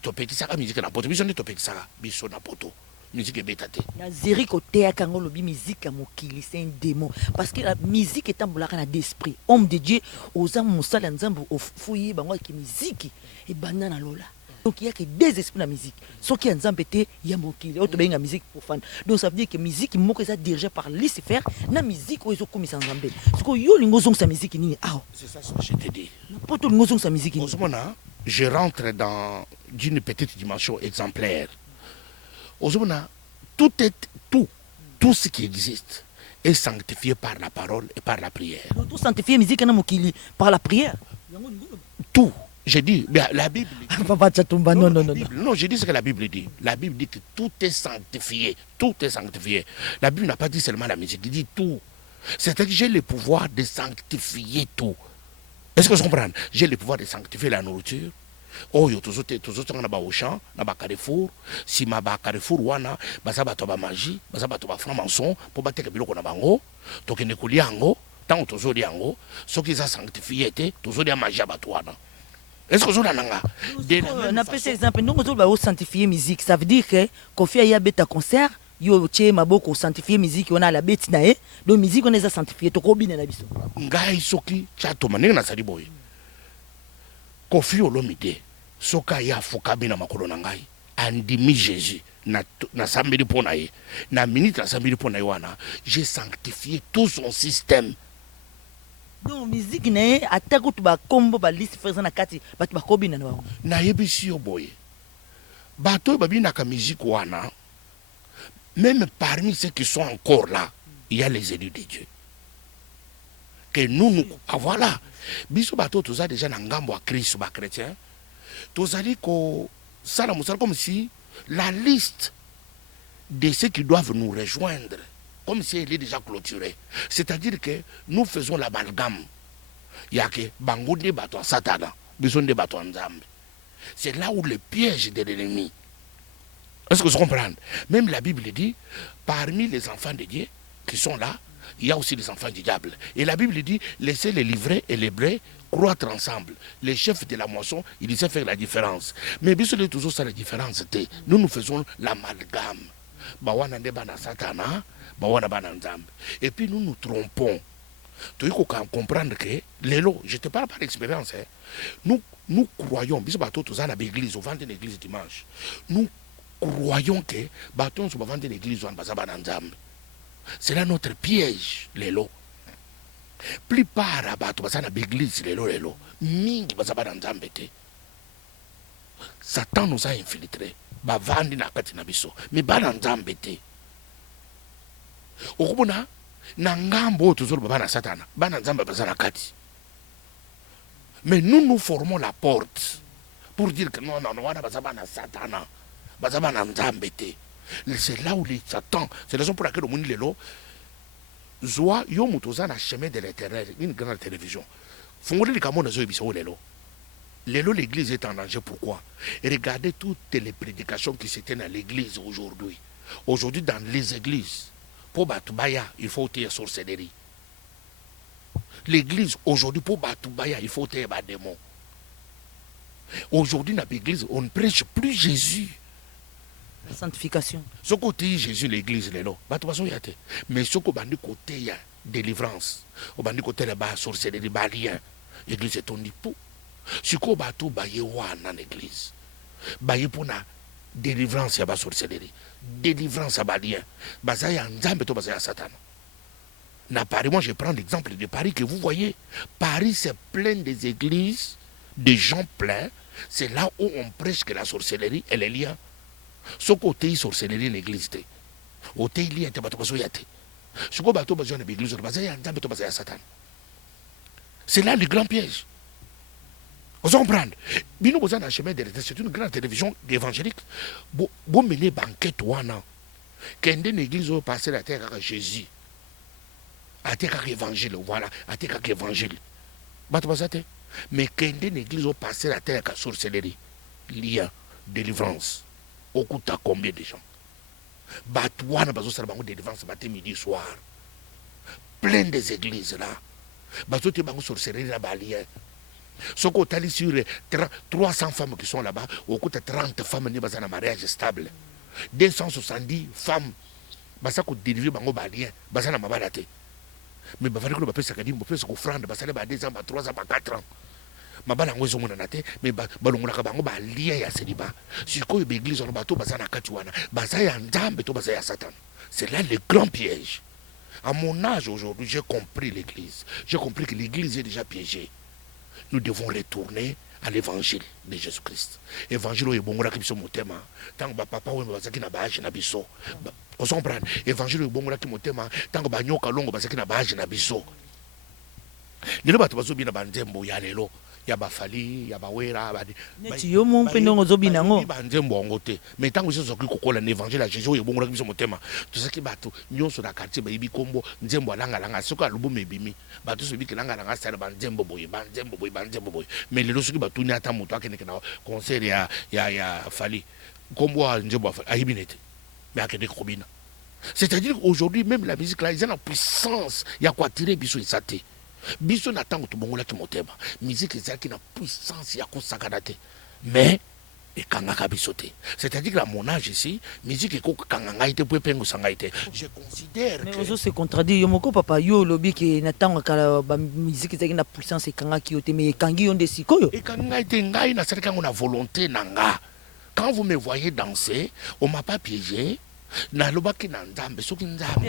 To pekisa ka musique na poto biso ndi to pekisa biso na poto. Musique est bêta. La Zériko Théa Kango lobi musique à mokili c'est un démon parce que la musique est un boulaka d'esprit homme de Dieu aux âmes moussala nzambo au fouillé bango qui musique et banana lola donc il y a que des esprits la musique ce qui est nzambe te ya mokili autre benga musique profane donc ça veut dire que musique moko est dirigée par Lucifer na musique ozo komisa nzambe ce que yo lingo zong sa musique ni c'est ça ce que je te dis poto lingo zong sa musique ni je rentre dans d'une petite dimension exemplaire. Tout ce qui existe est sanctifié par la parole et par la prière. Tout sanctifié musique par la prière. Tout. J'ai dit, la Bible dit. Non, j'ai dit ce que la Bible dit. La Bible dit que tout est sanctifié. Tout est sanctifié. La Bible n'a pas dit seulement la musique, il dit tout. C'est-à-dire que j'ai le pouvoir de sanctifier tout. Est-ce que je comprends? J'ai le pouvoir de sanctifier la nourriture. Oh yo toujours na ba Auchan na ba Carrefour si ma ba Carrefour wana baza bato ba magie baza bato ba franc-maçon pour bateka biloko na bango to kene kolia yango tant toujours yango ce qui ça sanctifié te toujours ya magie bato wana. Est-ce que zona nanga on appelle ça exemple nous zo ba sanctifier musique ça veut dire que Kofi ya beta concert yo che maboko sanctifier musique on a la bête na donc musique on est sanctifié to ko bina na biso ngai soki chato maninga na sali boy Kofi Olomide soka ya fokabi na makolo na ngai andimi Jésus na sambeli pona ye na minute na sambeli pona ye wana j'ai sanctifié tout son système. Donc musique na atako to ba kombo ba liste faisant na kati batu ba kobina na bango na yebisi yo boye bato babina ka musique wana même parmi ceux qui sont encore là il y a les élus de Dieu. Que nous, ah voilà, biso bato tous déjà n'angambo à Christ ba chrétien, tous dit que ça la comme si la liste de ceux qui doivent nous rejoindre, comme si elle est déjà clôturée. C'est-à-dire que nous faisons l'amalgame. Il y a que bango de bato à Satana, besoin de bato à Nzambe. C'est là où le piège de l'ennemi. Est-ce que vous comprenez? Même la Bible dit, parmi les enfants de Dieu qui sont là, il y a aussi les enfants du diable. Et la Bible dit, laissez les livrets et les blés croître ensemble. Les chefs de la moisson, ils savent faire la différence. Mais bien sûr, toujours ça la différence. Nous faisons l'amalgame. Et puis nous nous trompons. Tu dois comprendre que l'élo, je te parle par expérience, hein, nous croyons, bis bateau tous à l'église, au vendre une église dimanche. Nous croyons que bateau se vendre une église en bazaba nzambe. C'est là notre piège, l'élo. Plupart à bateau bazana l'église l'élo. Mingi bazaba nzambe te. Satan nous a infiltrés. Ba vandi na kati na biso. Mais ba nzambe te. Okubona na ngambo toujours bana satana bana nzamba bazana kati. Mais nous formons la porte pour dire que non wana bazabana satana bazabana nzambe te. C'est là où les Satan, c'est la raison pour laquelle au monde lelo zoa yo mutoza na chemin de l'éternel, une grande télévision. Fongoli kamona zo biso lelo. Lelo l'église est en danger, pourquoi? Et regardez toutes les prédications qui se tiennent à l'église aujourd'hui. Aujourd'hui dans les églises pour Batubaya, il faut taire sorcellerie. L'église, aujourd'hui, pour Batubaya, il faut taire des démons. Aujourd'hui, dans l'église, on ne prêche plus Jésus. La sanctification. Ce côté Jésus, l'église, les lots. Mais ce côté, il y a délivrance. Au côté, il y a sorcellerie, balien. L'église est ton époux. Ce côté, il y a l'église. Il y a délivrance, il y a sorcellerie. Délivrance à balien. Il y a Nzambe, il y a Satan. À Paris, moi je prends l'exemple de Paris que vous voyez. Paris c'est plein des églises, des gens pleins. C'est là où on prêche que la sorcellerie, elle est liée. Ce côté sorcellerie l'église. Côté lié, ce côté l'église, c'est là le grand piège. Vous comprenez? Bino besoin d'un chemin de c'est une grande télévision évangélique. Bon mener banquet ouana. Qu'une église au passer la terre à Jésus. À terre évangile, voilà, à terre évangile. Mais qu'une église au passer la terre à sorcellerie. Lien, délivrance. Au coût à combien de gens? Batouana bazo sarbango délivrance matin midi soir. Plein des églises là. Bazo te bango sorcellerie là bas lien. Ce qu'on t'a sur 300 femmes qui sont là-bas, au coût de 30 femmes qui sont en mariage stable. 270 femmes, basa ko délivrer bango balien, basa na mabalate. Mais bavali ko bapesa kadi mo pesa ko frande basa le ba 2 ans, ba 3 ans, ba 4 ans. Mabala ngo zongo na te, mais balongola ka bango balien ya célibat. Siko yo église on bato basa na kati wana, basa ya nzambe to basa ya Satan. C'est là le grand piège. À mon âge aujourd'hui, j'ai compris l'église. J'ai compris que l'église est déjà piégée. Nous devons retourner à l'évangile de Jésus-Christ. Évangile est bon, qui sont motema. Tant que papa ou bazaki na baage na biso. On comprend. Évangile est bon, qui motema. Tant que banyoka longo bazaki na baage na biso. Lelo bato bazobi na banzembo ya lelo. Ya bafali, ya bawera, badi. Neti yo mon pendongo zobi nango. Banzembo ngote. Mais tant que Jésus ko kola l'évangile à Jésus est bon, qui sont motema. Tout ça qui bato nyonso na quartier ba yibi kombo nzembo langa langa soka lubu mebimi. Bato so biki langa langa sala banzembo boy. Mais les lorsque bato ni ata moto akene kana concert ya fali. Kombo nzembo ayibinete. Mais akene kobina. C'est-à-dire qu'aujourd'hui même la musique là ils ont la puissance ya quoi tirer biso isate. Biso na tango to bongola ki motema. Musique ezaki na puissance ya ko sakadate. Mais et kangaka bisote. C'est-à-dire que à mon âge ici, musique est kanganga ite pour pengo sangaite. Je considère mais que ozo se contredit yo moko papa yo lobi ke na tango kala ba musique ezaki na puissance et kanga ki yote mais kangi yo ndesi koyo. Et kanganga ite ngai na serika ngona volonté nanga. Quand vous me voyez danser, on m'a pas piégé. C'était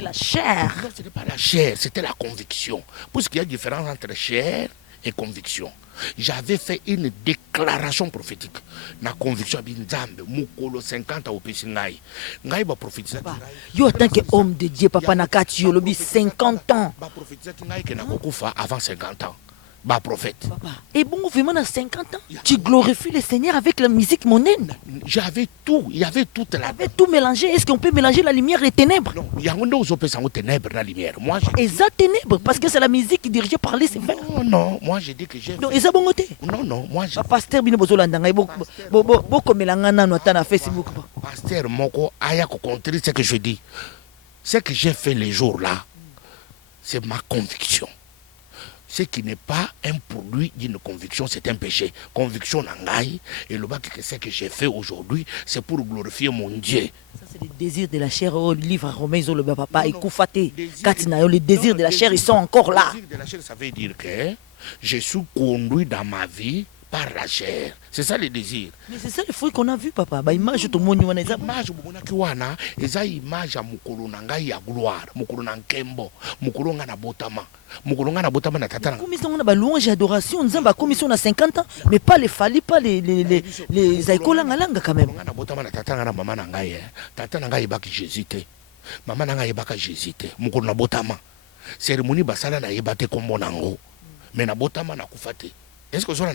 la chair. Non, ce n'est pas la chair, c'était la conviction. Parce qu'il y a une différence entre chair et conviction. J'avais fait une déclaration prophétique. Na conviction binzambe mukolo 50 au pesingai. Ngai ba prophétiser. Yo en tant qu'homme de Dieu papa nakati yo lobi 50 ans. Ba prophétiser ngai ke na kokufa avant 50 ans. Bah prophète. Papa. Et bon, vraiment à 50 ans, tu glorifies le Seigneur avec la musique mondaine. J'avais tout, il y avait toute la... Avec tout mélangé. Est-ce qu'on peut mélanger la lumière et les ténèbres? Non, il y a un autre ténèbres, la lumière. Moi, et ça ténèbres, parce que c'est la musique qui dirigée par les sévères. Non, non, moi j'ai dit que j'ai... Donc, et ça bon côté? Non, non, moi j'ai... Pasteur Bino Bozolandanga, beaucoup mélangana na Facebook. Pasteur Moko, aya ko contrer ce que je dis. Ce que j'ai fait les jours là, c'est ma conviction. Ce qui n'est pas un produit d'une conviction, c'est un péché. Conviction n'angaï, et le bac que ce que j'ai fait aujourd'hui, c'est pour glorifier mon Dieu. Ça, c'est le désir de la chair. Au livre Romain, ils ont le papa, et Koufaté. Les désirs de la chair, ils sont encore là. Les désirs de la chair, ça veut dire que je suis conduit dans ma vie par la chair. C'est ça le désir. Mais c'est ça le fruit qu'on a vu, papa. Bah, image tout le monde. Image monaki wana, eza image ya mukolo na ngai ya gloire, mukolo na nkembo, mukolo nga na botama. Mukolo nga na botama na tata. Commission on a louange et adoration, nous avons commission à 50 ans, mais pas les fali, pas les aïkola ngalanga quand même. Nga na botama na tata nga na mama na ngai. Tata na ngai baki Jésus te. Mama na ngai baka Jésus te. Mukolo na botama. Cérémonie basala na yebate kombo nango. Mais na botama na kufate. Est-ce que vous avez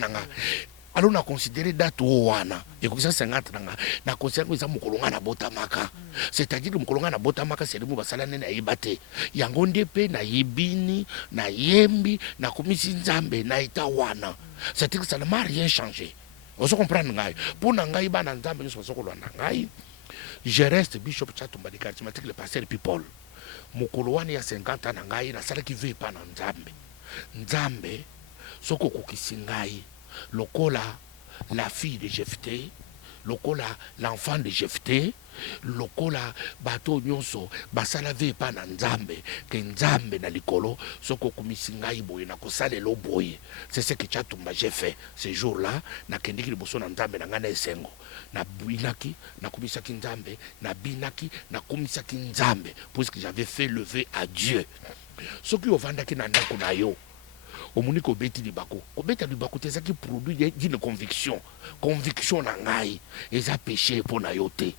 alors on a considéré date wana et comme ça 50 nanga na considéré que ça mukolonga na botamaka c'est-à-dire que mukolonga na botamaka c'est le mot basala nene yebate yango ndepe na yebini na yembi na komisi nzambe na ita wana c'est-à-dire que ça n'a rien changé. Vous comprenez ngai pour ngai ba na nzambe nso sokolo na ngai je reste bishop Chatumba de charismatique le pasteur people mukolo wana ya 50 ans ngai na sala ki veut pas na nzambe nzambe soko kukisingai lokola la fille de Jephthé lokola l'enfant de Jephthé lokola bato nyonso basala ve pa na nzambe ke nzambe na likolo soko kumisingai boye na kosala lo boye. C'est ce que Chatumba j'ai fait ce jour-là na kendiki liboso na nzambe na ngana esengo na binaki na kumisaki nzambe na binaki na kumisaki nzambe puisque j'avais fait lever à Dieu soki ovandaki na ndako na yo omuniko beti libako obeta libako te zaki produit d'une conviction na ngai eza péché pour na yote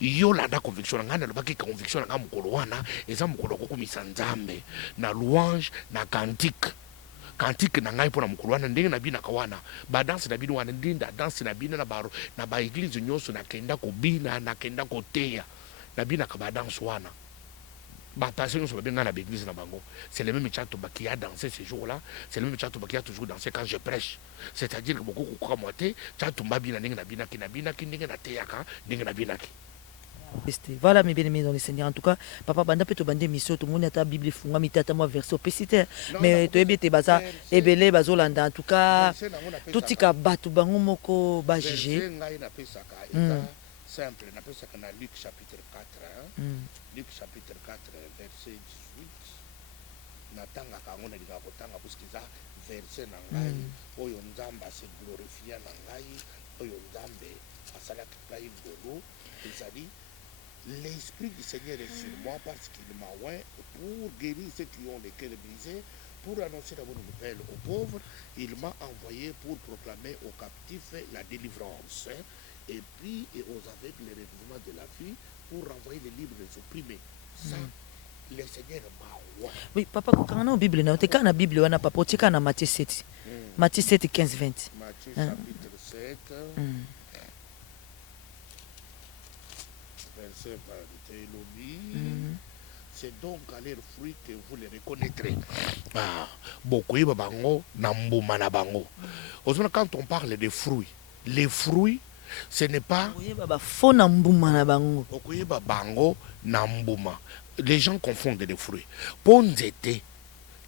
yo la conviction na ngai na lobaki conviction na ngai mukolo wana eza mukolo kokumisa nzambe na louange na cantique na ngai pour na mukolo wana ndenge na bina kawana ba danse na bino wana ndinda danse na bina na baro na ba église nyonso na kenda ko bina na kenda ko teya na bina ka ba danse wana. C'est le même Chatumba qui a dansé ce jour-là, c'est le même Chatumba qui a toujours dansé quand je prêche. C'est-à-dire que beaucoup de moitié, Chatumba bina na binaki na binaki na teyaka na binaki. Voilà mes bien-aimés dans le Seigneur. En tout cas, papa banda peut te bander mission tout le monde a ta Bible funga mitata moi verset opécité. Mais tu es baza ebele bazolanda en tout cas tout tika batu bango moko ba jugé. Simple, on appelle ça dans Luc chapitre 4. Luc chapitre 4, verset 18. Natanga kangona likakotanga puskiza verset na ngai. Oyo nzamba se glorifia na ngai. Oyo nzambe asala kipai ngolo. Ezali l'esprit du Seigneur est sur moi parce qu'il m'a oint pour guérir ceux qui ont les cœurs brisés, pour annoncer la bonne nouvelle aux pauvres. Il m'a envoyé pour proclamer aux captifs la délivrance. Et puis et aux aveugles le renouvellement de la vie pour renvoyer les libres les opprimés. Ça, le Seigneur m'a. Oui, papa, quand on a la Bible, on a la Bible, on a pas poté quand on a Matthieu 7. Matthieu 7, 15, 20. Matthieu chapitre 7, verset par le c'est donc à leurs fruits que vous les reconnaîtrez. Beaucoup de bango, nambouma na bango. Quand on parle des fruits, les fruits, ce n'est pas les gens confondent les fruits. Ponzete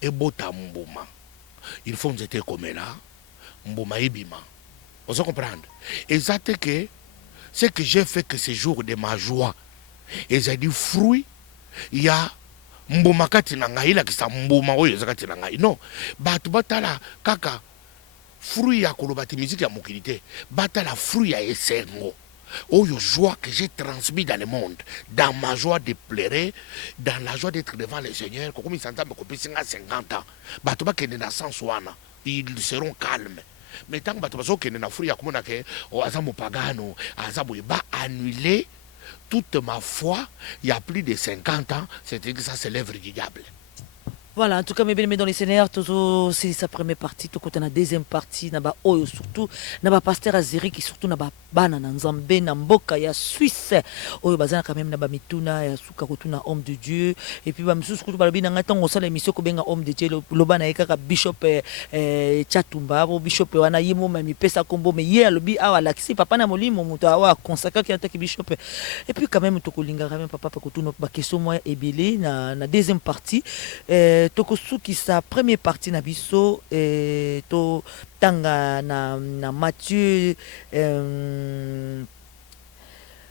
et botambuma. Il faut nzete comme là, mbuma ibima. Vous comprenez? Et ça que ce que j'ai fait que ce jour de ma joie, et j'ai dit fruit, il y a mbuma kati na ngai la kisa mbuma oyo zakati na ngai. Non, batu batala kaka fruit ya kolobati musique ya mokilité bata la fruit ya esengo oyo joie que j'ai transmis dans le monde dans ma joie de pleurer dans la joie d'être devant le Seigneur comme il s'entend me kopisi nga 50 ans bato bakende na sens wana ils seront calmes. Mais tant que tu as na furi ya komona ke o azamu pagano, azabu ba annuler toute ma foi il y a plus de 50 ans, c'est-à-dire que ça c'est l'œuvre du diable. Voilà, en tout cas, mes bien dans les scénarios, c'est sa première partie, tout côté la deuxième partie, naba oyo surtout, naba pasteur Azeri qui surtout naba bana na Nzambe na mboka ya Suisse, oyo bazana quand même naba mituna ya suka kotuna homme de Dieu, et puis ba misusu kutu balobi na ngata ngo sala émission ko benga homme de Dieu, lo bana yeka bishop Chatumba, bishop wana yimo mami pesa kombo mais ye alobi awa laxi papa na molimo muto awa consacré qui attaque bishop, et puis quand même to kolinga quand même papa pa kotuna ba question moi ebele na deuxième partie. Tokosuki sa première partie na biso to tanga na Matthieu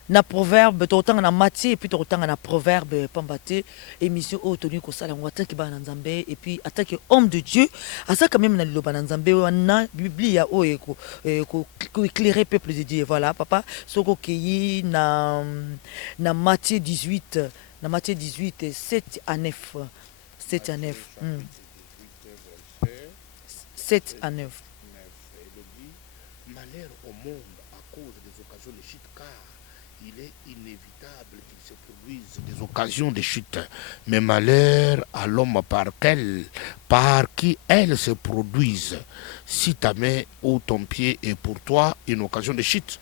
na proverbe to tanga na Matthieu et puis to tanga na proverbe pambate émission au tenu ko sala ngwata ki ba na Nzambe et puis attaque homme de Dieu asa quand même na liloba na Nzambe wana biblia o ko éclairer peuple de Dieu. Voilà papa soko keyi na Matthieu 18 na Matthieu 18 7 à 9. 7 à 9. 7 à 9. Malheur au monde à cause des occasions de chute, car il est inévitable qu'il se produise des occasions de chute. Mais malheur à l'homme par qui elles se produisent. Si ta main ou ton pied est pour toi une occasion de chute,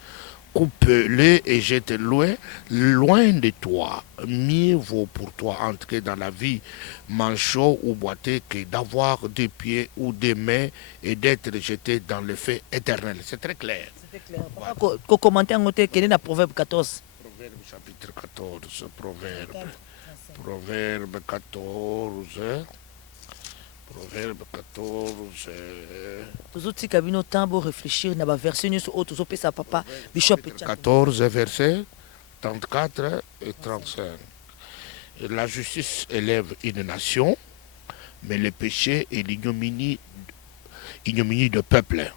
coupe-le et jette-le loin de toi. Mieux vaut pour toi entrer dans la vie manchot ou boité que d'avoir deux pieds ou deux mains et d'être jeté dans le feu éternel. C'est très clair. C'est clair. Voilà. Commenter en côté quel est le proverbe 14. Proverbe chapitre 14. Proverbe 14. Proverbe 14. Tous cabino temps réfléchir na ba verset nous autres zo pesa papa bishop 14 versets 34 et 35. La justice élève une nation, mais le péché et l'ignominie de peuple.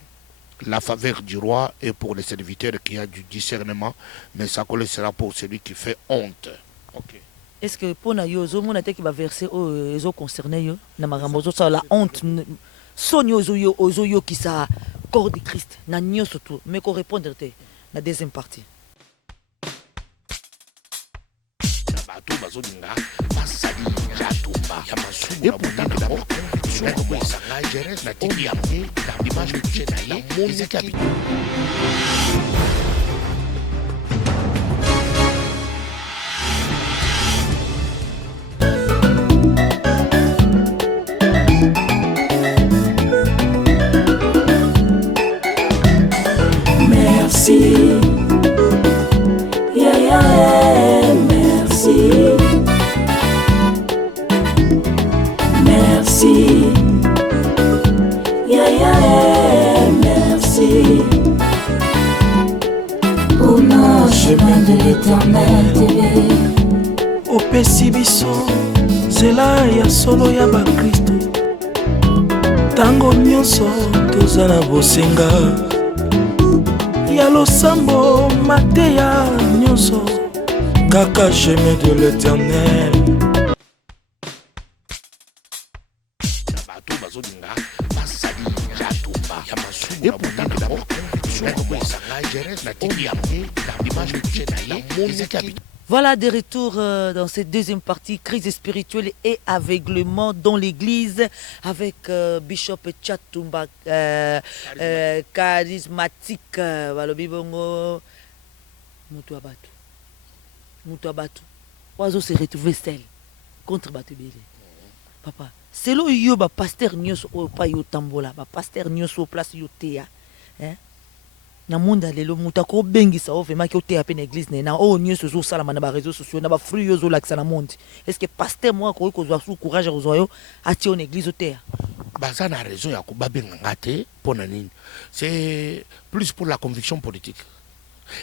La faveur du roi est pour les serviteurs qui a du discernement, mais sa colère sera pour celui qui fait honte. Ok. Est-ce que pour na yo zo mona te ki ba verset o zo concerné yo na makambo zo ça la honte sonyo ozo yo qui sa corps de Christ na nyo surtout mais ko répondre te na deuxième partie. Bato bazolinga basali Chatumba ya masumu et pourtant d'abord sur comment ça je reste na tiki ya l'image que j'ai na ye les habitants. Merci, yeah, yeah, merci, merci, yeah, yeah, merci, pour le chemin de l'éternel. Opesi biso zela ya solo ya bakristo tango nyonso toza na bosenga ya losambo mateya nyonso kaka chemin de l'éternel. Et pourtant d'abord sur comment ça je reste na tiki ya l'image que j'ai na ye les habitants. Voilà, de retour dans cette deuxième partie, crise spirituelle et aveuglement dans l'église avec Bishop Chatumba, charismatique, balobi bongo, mutu abatu, oiseau se retrouver seul contre batu bele. Papa, c'est là yo ba pasteur nyos o pa yo tambola, ba pasteur nyos o place yo teya, hein? Na monde lelo mutako bengisa o vraiment ki oteya pe na église na o nyos zo sala na ba réseaux sociaux na ba fruit yo zo lakisa na monde. Est-ce que pasteur moi ko zo su courage zo yo ati on église oteya? Baza na raison ya ko babenga ngate pona nini? C'est plus pour la conviction politique.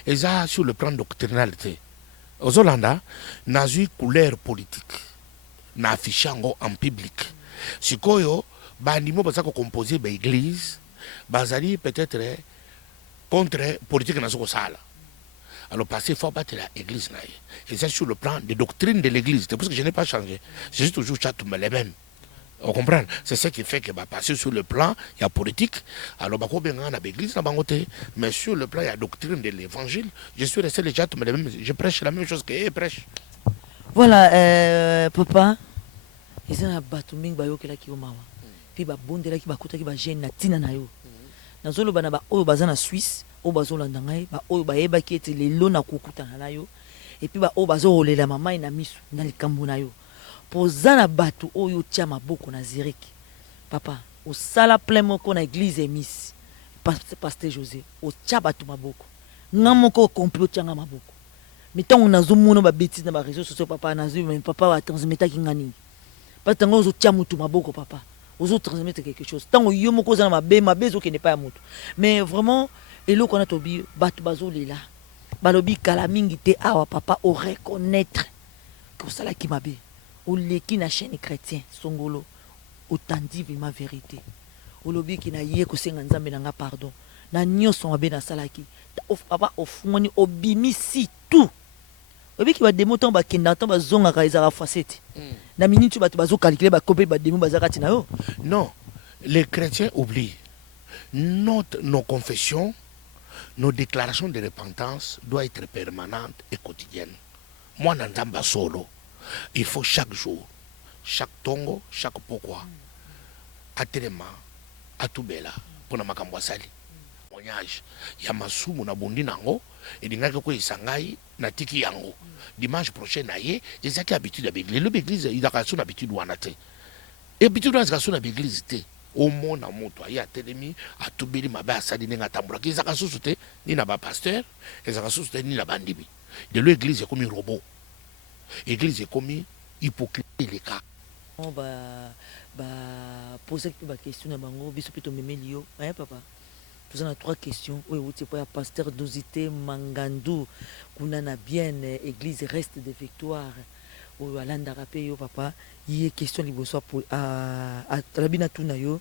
Et ça sur le plan doctrinalité. Aux Hollanda, na zui couleur politique. Na affichango en public. Sikoyo bandimo baza ko composer ba église, bazali peut-être contre politique na zoko sala. Alors passé faut battre l'église na. Et c'est sur le plan des doctrines de l'église. C'est parce que je n'ai pas changé. Je suis toujours Chatumba les mêmes. On comprend. C'est ce qui fait que va passer sur le plan, il y a politique. Alors, l'église, mais sur le plan, il y a doctrine de l'évangile. Je suis resté déjà, je prêche la même chose que prêche. Voilà, papa. Ils ont un bateau qui est là. Puis ba bondela ki ba kota ki ba jeune na tina na yo. Na zolo bana ba oyo baza na Suisse, o bazola ndangai, ba oyo ba yeba ki ete lelo na kokuta na yo. Et puis ba o bazo olela mama na misu na likambo na yo. Pozana bato oyo tia maboko na Zurich. Papa, o sala plein moko na église Miss. Pasteur José, o tia bato maboko. Ngamoko complot tia maboko. Mitango nazo mona ba bêtise na ba réseaux sociaux papa nazo mais papa wa transmettre ki ngani. Pas tango ozo tia mutu maboko papa. Aux autres transmettre quelque chose. Tant que yo moko za ma bezo qui n'est pas mutu. Mais vraiment elo kona tobi bato bazo lela. Balobi kala mingi te awa papa o reconnaître que ça la ki mabe. O leki na chaîne chrétien songolo otandi ma vérité. O lobi ki na ye ko senga nzambe na nga pardon. Na nyonso mabe na salaki. Papa ofungoni obimisi tout. Obi ki ba demo ton ba kenda ton ba zonga ka ezara facette. Na minute ba bazo calculer ba copier ba demo bazaka tina yo. Non, les chrétiens oublient. Nos confessions, nos déclarations de repentance doivent être permanentes et quotidiennes. Moi n'entends solo. Il faut chaque jour, chaque tongo, chaque pourquoi. Atelema, atubela pour na makambo sali. Monyage, ya masumu na bondi nango et dingaka ko isangai na tiki yango. Dimanche prochain naie, j'ai ça qui habitude à l'église. L'église il a son habitude wana te. Et habitude wana son l'église te. Au monde na moto ya telemi atubeli mabe asali ninga tambula ki za kasusu te ni na ba pasteur, et za kasusu te ni na bandimi. De l'église comme un robot. L'église est comme hypocrite les cas. On va poser une question à bango biso pito memelio, hein papa. Nous avons 3 questions. Oui, vous êtes pasteur Dosité Mangandou. Kuna na bien église reste de victoire. Ou alanda rapé yo papa. Il y a question liboso pour à labina tuna yo.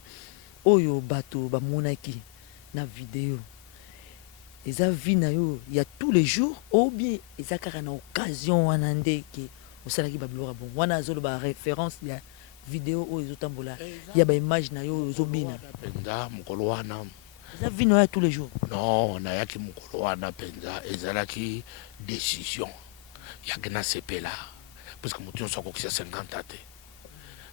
Oyo bato ba monaki na vidéo. Les avis na yo, il y a tous les jours ou bien ils a na occasion wanande ki au salaki ba blora bon. Wana zolo ba référence il y a vidéo o ezotambola. Il y a ba image na yo zobina. Penda mukolo wana. Ça vit noya tous les jours. Non, on a yaki mukolo wana penza ezalaki décision. Yakena sepela parce que mutu so ko 50 ans.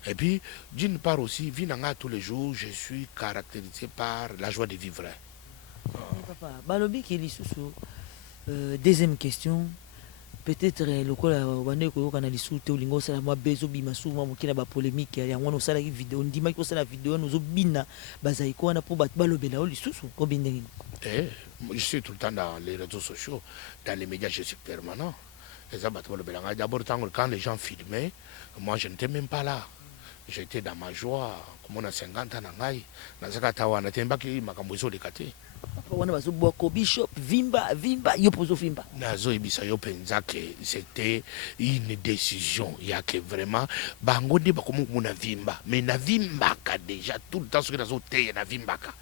Et puis d'une part aussi vinanga tous les jours, je suis caractérisé par la joie de vivre. Papa, balobi ki lisusu deuxième question. Peut-être le kola wane ko kana lisu te olingo sala moi bezo bima souvent mokina ba polémique ya ngwana osala ki vidéo ndima ki osala vidéo nous obina bazai ko na pour balobela lisusu ko bindenge. Je suis tout le temps dans les réseaux sociaux, dans les médias, je suis permanent. D'abord quand les gens filmaient, moi je n'étais même pas là. J'étais dans ma joie, comme on a 50 ans nangai, na zakatawa na tembaki makambozo de kate. Wana bazo boko bishop vimba yo pozo vimba nazo ebisa yo penza que c'était une décision ya que vraiment bango ndi bakomo muna vimba mais na vimbaka déjà tout le temps ce que nazo te na vimbaka.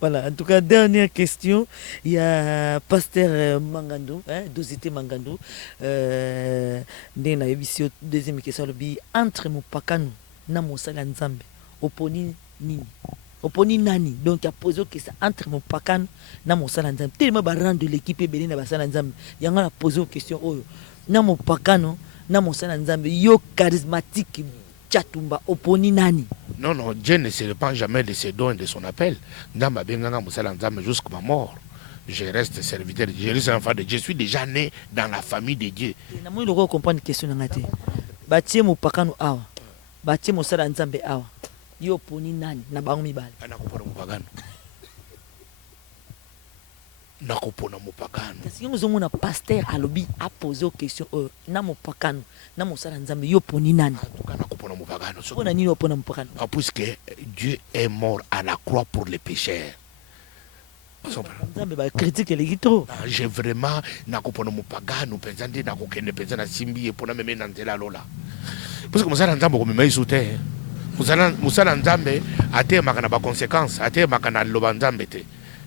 Voilà, en tout cas dernière question, il y a pasteur Mangandou, Dosité Mangandou ndena ebisio deuxième question le bi entre mopakano na mosala nzambe oponi nini oponi nani donc il a posé question entre mon pakan na mon salanzam tellement ba rendre l'équipe belé na ba salanzam yanga a posé question oyo na mon pakano na mon salanzam yo charismatique chatumba oponi nani. Non, Dieu ne se repent jamais de ses dons et de son appel. Dans ma benganga mon salanzam jusqu'à ma mort. Je reste serviteur de Dieu, je suis enfant de Dieu, je suis déjà né dans la famille de Dieu. Na moi le comprendre question ngate batie mon pakano awa batie mon salanzam awa yo poni nani na bango mibale nakopona mopagano nakopona mopagano kasi yo mozomona pasteur alobi a posé aux questions na mopakano na mosala nzambe yo poni nani atuka nakopona mopagano pona nini opona mopakano puisque Dieu est mort à la croix pour les pécheurs. nzambe ba critique les gitro j'ai vraiment nakopona mopagano penza ndi nakokende penza na simbi epona meme na nzela lola parce que mosala nzambe ko mema isute musala nzambe atemaka na ba conséquences atemaka na loba nzambe te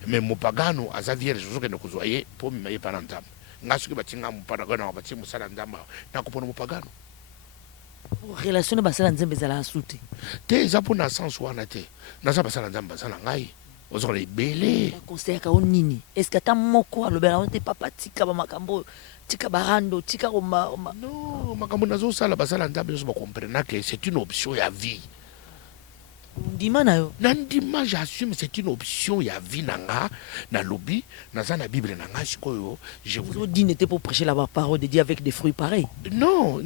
mais mopagano aza vierge soki ne kuzwa ye po mema ye pa na nzambe nga soki batinga mopagano batie musala nzambe nakopona mopagano. relation na basala nzembe ezala asuti te eza mpona sens wana te naza basala nzambe basala ngai ozokola ebele bakonseyaka o nini estce ata moko alobela ngo te papa tika bamakambo tika barando tika non makambo nazosala basala nzambe nyonso bakomprena ke c'est une option ya vie ndima na yo nandima j'assume c'est une option ya vie na nga nalobi naza na bible na nga sikoyo ozodine n'était pour prêcher la parole de Dieu avec des fruits pareils. Non,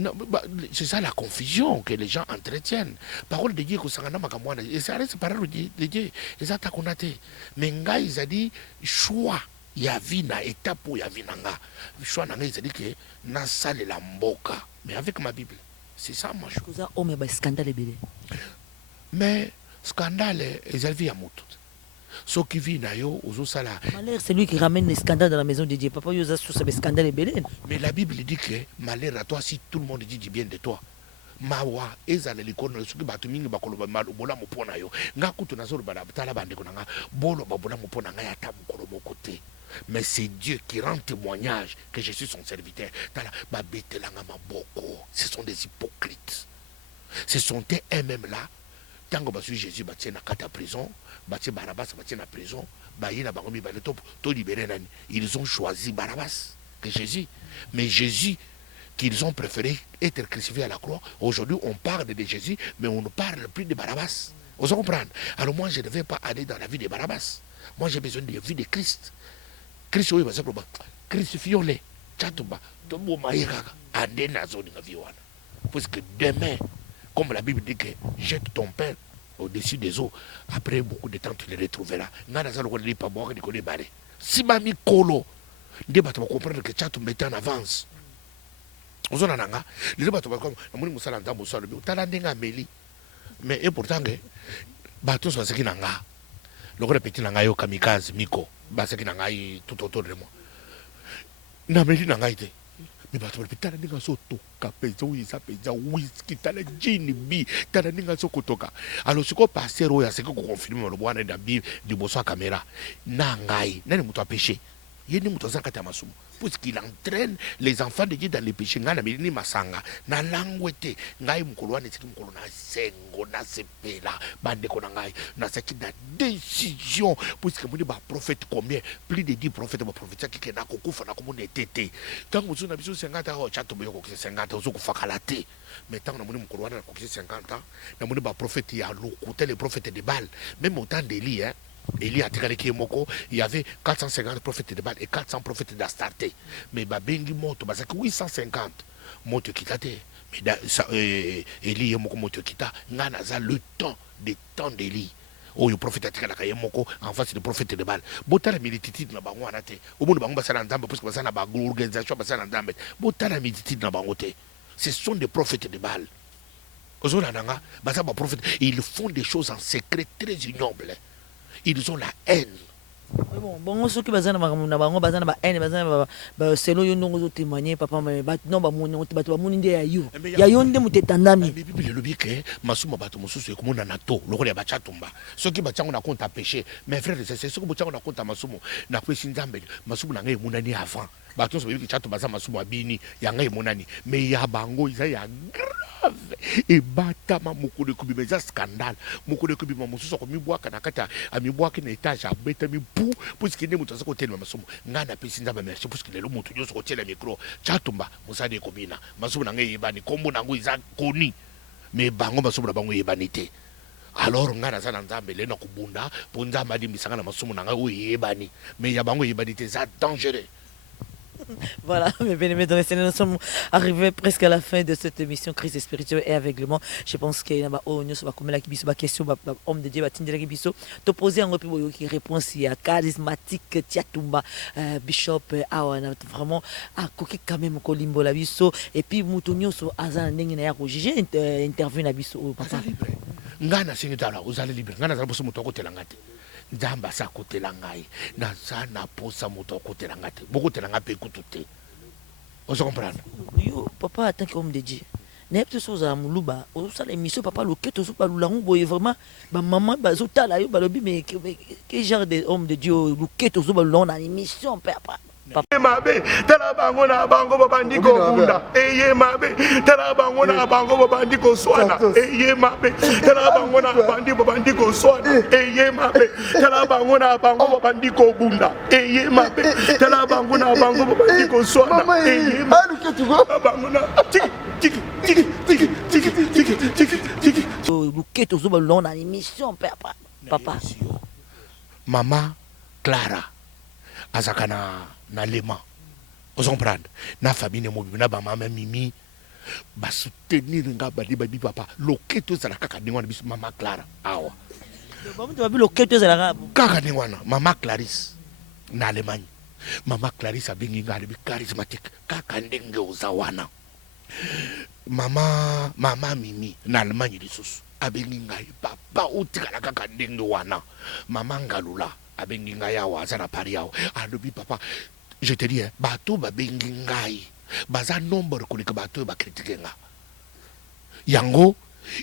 c'est ça la confusion que les gens entretiennent. Parole de Dieu kosangana makambo wana et ça reste parole de Dieu eza takonate mais nga ils a dit choix ya vie na étape ya vie na nga choix na nga ils a dit que na salela mboka mais avec ma bible c'est ça moi je koza homme ba scandale belé. Mais scandale ezali vie ya moto so qui vit na yo ozosala malheur c'est lui qui ramène les scandales dans la maison de Dieu papa yo za sur ce scandale belé. Mais la Bible dit que malheur à toi si tout le monde dit du bien de toi mawa ezala likono soki bato mingi bakoloba malobola mopona yo nga kutu nazoloba na tala bandeko na nga bolo babola mopona nga ya ta mokolo moko te. Mais c'est Dieu qui rend témoignage que je suis son serviteur. Tala babetelanga maboko, ce sont des hypocrites. Ce sont eux-mêmes là. Tant que Jésus batie na kata prison, batie Barabbas batie na prison, baye na bango mi bale to libérer nani. Ils ont choisi Barabbas que Jésus. Mais Jésus qu'ils ont préféré être crucifié à la croix. Aujourd'hui, on parle de Jésus, mais on ne parle plus de Barabbas. Vous comprenez? Alors moi, je ne vais pas aller dans la vie de Barabbas. Moi, j'ai besoin de la vie de Christ. Christ, oui, crucifions-les. Tchatoba, tobo maïkaka, ande na zone na vie wana. Parce que demain, comme la Bible dit que jette ton pain au-dessus des eaux, après beaucoup de temps, tu le retrouveras. Nana za lokole pas boire ni kole bare. Si mami kolo, nde bato ba comprendre que tchato mettait en avance. Ozona nanga, les bato ba comme na moni musala ndambo so lobi, tala ndenga meli. Mais et pourtant que bato so seki nanga. Lokole petit nanga yo kamikaze miko, ba seki nanga tout autour de moi. Na meli nanga ite. Mais bato ba pitana ndenga so toka peza uisa peza whisky tala gin bi tala ndenga so kotoka. Alors siko passer oya seki ko confirmer lo bwana da bi liboso caméra. Na ngai, nani muto a péché. Yeni muto zakata masumu. Parce qu'il entraîne les enfants de Dieu dans les péchés. Ngana milini masanga na langwete ngai mukolo ane seki mukolo na sengo na sepela bande ko ngai na seki na décision parce que moni ba prophète combien plus de 10 prophètes ba prophète qui na kokufa na komone tete tant musu na biso 50 ans chato boyo ko 50 ans zo kufakala te mais tant na moni mukolo ane ko 50 ans na moni ba prophète ya lokuta les prophètes de Baal même autant d'Élie hein. Élie a tiré qui moko, il y avait 450 prophètes de Baal et 400 prophètes d'Astarté. Mais Babengi moto, parce que 850 moto kitate. Mais Élie est moko moto kita. Nganaza le temps d'Élie. Oh, le prophète a tiré la kaye moko en face du prophète de Baal. Botala milititude na bango anate. Au monde bango basala ndambe parce que basala ba organisation basala ndambe. Botala milititude na bango te. Ce sont des prophètes de Baal. Ozona nanga, basala ba prophètes, ils font des choses en secret très ignobles. Ils ont la haine. Bon, ceux qui bazana na bango bazana ba haine bazana ba selo yo ndongo zo témoigner papa ba non ba moni bato ba moni nde ya yo nde mutetandami. Mais Bible le dit que masuma bato mosusu e komona na to lokole ba chatumba. Ceux qui batyango na compte à péché. Mes frères et sœurs, ceux qui batyango na compte à masumu na kwesi nzambe masumu na ngai munani avant. Bato so bi chatumba za masumu abini ya ngai munani. Mais ya bango isa ya grave. Et batama mukule kubi meza scandale. Mukule kubi mosusu ko mibwaka na kata amibwaka na étage abeta mi pou parce que ne mutu azako tellement masumu ngana pesi nzambe merci parce que le mutu nyoso ko tela micro chatumba musade ko bina masumu na ngai yebani kombo na ngai za koni mais bango masumu na bango yebani te. Alors ngana za nzambe le na kubunda po nzambe adi misanga na masumu na ngai yebani mais ya bango yebani te za dangereux. Voilà, mes bien-aimés dans les Seigneurs, nous sommes arrivés presque à la fin de cette émission Crise spirituelle et aveuglement. Je pense qu'il y a une question, homme de Dieu, te poser un peu de réponse, il y a charismatique, Tiatumba, Bishop, vraiment, à coquer quand même, Kolimbo, la biso, et puis Moutonio, so Azan, Nengina, j'ai intervenu la biso, papa. Ngana, c'est là, vous allez libre, Ngana, vous allez côté langate. Nzamba sa kote la ngai na za na posa moto kote la ngate boko te la ngape kutute ozo comprendre yo papa tant que homme de Dieu n'importe chose à muluba o ça l'émission papa loketo so pa lulango boye vraiment ba maman ba zo tala yo ba lobi mais quel genre de homme de Dieu loketo so ba lulon na émission papa papa. Mabe tala bango na bango babandi ko bunda eye mabe tala bango na bango babandi ko swana eye mabe tala bango na babandi ko swana eye mabe tala bango na bango babandi ko bunda eye mabe tala bango na bango babandi ko swana eye bango na tiki Luketo zo balon na émission papa. Maman Clara azakana na lema. Vous comprenez? Na famille mobibi na ba mama Mimi ba soutenir nga badi papa. Loketo za kaka ndingwana biso Maman Clara. Awa. Ba mutu babi loketo za kaka. Kaka ndingwana Maman Clarisse na Allemagne. Maman Clarisse abengi nga bi charismatique. Kaka ndenge ozawana. Mama Mimi na Allemagne lisusu abengi nga papa utikala kaka ndenge wana. Mama Ngalula abengi nga yawa azana pari yawa. Alobi papa je te dis, bateau ba bengi ngai, baza nombre kolika bateau ba critiquer nga. Yango,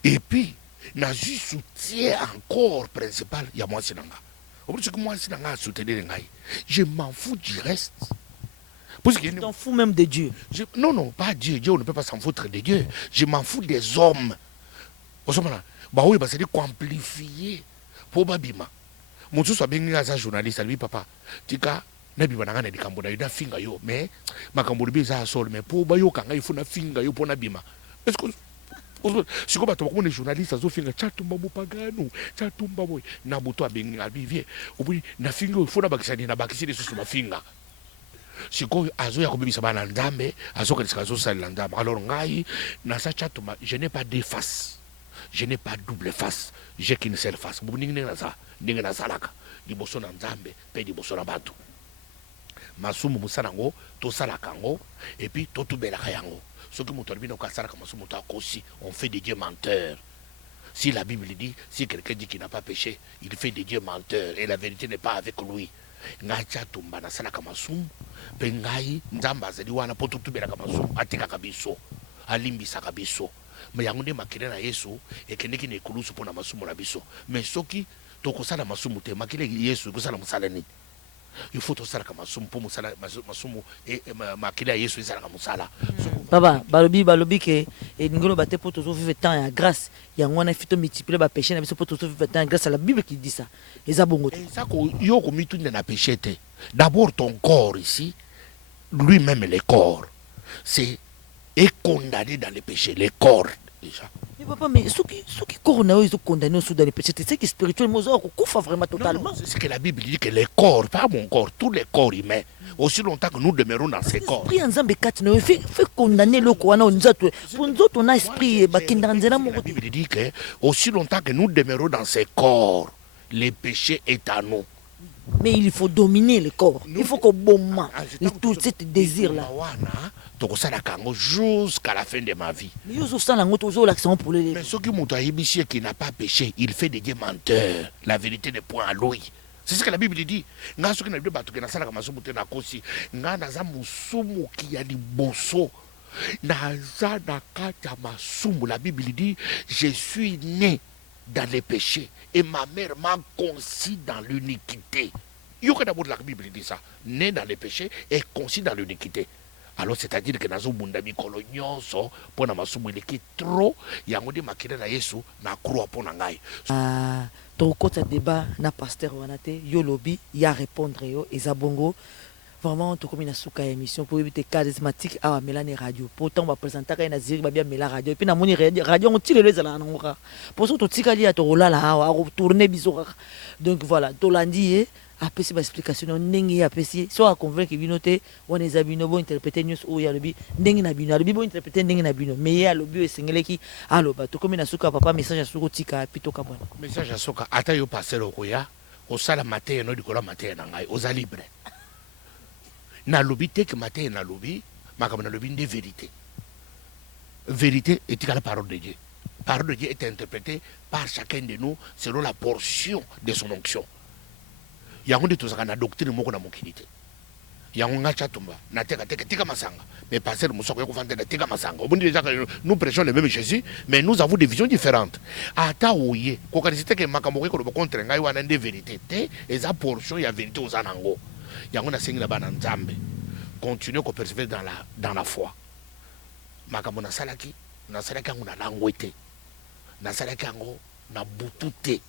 et puis, na ju soutien encore principal, ya moi sinanga. Au plus que moi sinanga soutenir ngai, je m'en fous du reste. Parce que tu t'en fous même de Dieu. Non, pas Dieu. Dieu, on ne peut pas s'en foutre de Dieu. Je m'en fous des hommes. Au moment là, bah oui, bah c'est dire amplifier pour babima. Mon sous soit bien un journaliste, lui papa, tika. Nabi bananga na dikambo na yuda finga yo mais makambo libi za sol mais po ba yo kanga ifuna finga yo pona bima est-ce que siko bato bakoma journaliste azo finga chatumba mupagano chatumba boy na buto abengi abivie obi na finga yo funa bakisani na bakisini susu mafinga siko azo ya kobibisa bana nzambe azo ka azo sala nzambe alors ngai na sa chatumba je n'ai pas deux faces, je n'ai pas double face, j'ai qu'une seule face. Bubningi na sa ndinga na salaka liboso na nzambe pe liboso na bato. Masumu musanango to salakango et puis to tubelaka yango soki moto albino ka salaka masumu to akosi on fait des dieux menteurs. Si la Bible dit, si quelqu'un dit qu'il n'a pas péché, il fait des dieux menteurs et la vérité n'est pas avec lui. Ngai cha tumba na salaka masumu pe ngai nzamba azali wana po to tubelaka masumu atikaka biso alimbisaka biso mais yango nde makile na Yesu ekendeki na ekulusu pona masumu na biso mais soki tokosala masumu te makile Yesu ekosala mosala nini? Il faut aussi que masumu pour musala masumu et makila Yesu ezala musala. Papa balobi ke ngolo bate pour toujours vivre temps ya grâce ya ngona fito multiplier ba péché na biso pour toujours vivre temps ya grâce, la Bible qui dit ça. Eza bongo. Ça ko yo ko mitunda na péché te. D'abord ton corps ici, lui-même le corps, c'est est condamné dans le péché, le corps déjà. Mais papa, mais ceux qui corona ils sont condamnés sous dans les péchés, c'est que spirituellement ils ont coufa vraiment totalement. C'est ce que la Bible dit que le corps, pas mon corps, tous les corps humains, aussi longtemps que nous demeurons dans ces corps. Esprit nzambe kati na fait condamner le corps na nzato. Pour nous autres on a esprit bakindanzela mo. La Bible dit que aussi longtemps que nous demeurons dans ces corps, le péché est à nous. Mais il faut dominer le corps. Il faut qu'au bon moment, tout ce désir là. Jusqu'à la fin de ma vie. Mais ceux qui n'a pas péché, il fait des dieux menteurs. La vérité n'est point à lui. C'est ce que la Bible dit. La Bible dit, je suis né dans les péchés et ma mère m'a conçu dans l'iniquité. La Bible dit ça. Né dans les péchés et conçu dans l'iniquité. Alors c'est-à-dire que nazo bundami kolonyoso pona masumu eleki trop yango de makina na Yesu na croix pona ngai. To kota débat na pasteur wanate yo lobi ya répondre yo ezabongo. Vraiment to comme na suka émission pour éviter charismatique à Mélanie radio. Pourtant va présenter na ziri ba bien Mela radio et puis na moni radio on tire les ala ngora. Pour ça to tikali ya to lala a tourner biso. Donc voilà, to landi après ces explications ndenge apesi so a convaincre binote on les abino bo interpréter news o ya lobi ndenge na bino lobi bo interpréter ndenge na bino mais ya lobi esengeleki aloba to comme na suka papa message suko tika pitoka bona message suka ata yo passer okoya o sala matin no dikola matin na ngai oza libre na lobi te que matin na lobi makama na lobi de vérité est la parole de Dieu. Parole de Dieu est interprétée par chacun de nous selon la portion de son onction. Yango de tozaka na doctrine moko na mokilité. Yango ngacha tumba na tika masanga. Mais passer musoko yoko vendre na tika masanga. Obundi déjà nous prêchons le même Jésus, mais nous avons des visions différentes. Ata oye, ko karisite ke makambo ko contre ngai wana de vérité te, eza portion ya vérité ozanango. yango nasengi na bana nzambe continuer ko persévérer dans la foi makambo nasalaki yango na langue te nasalaki yango na butu te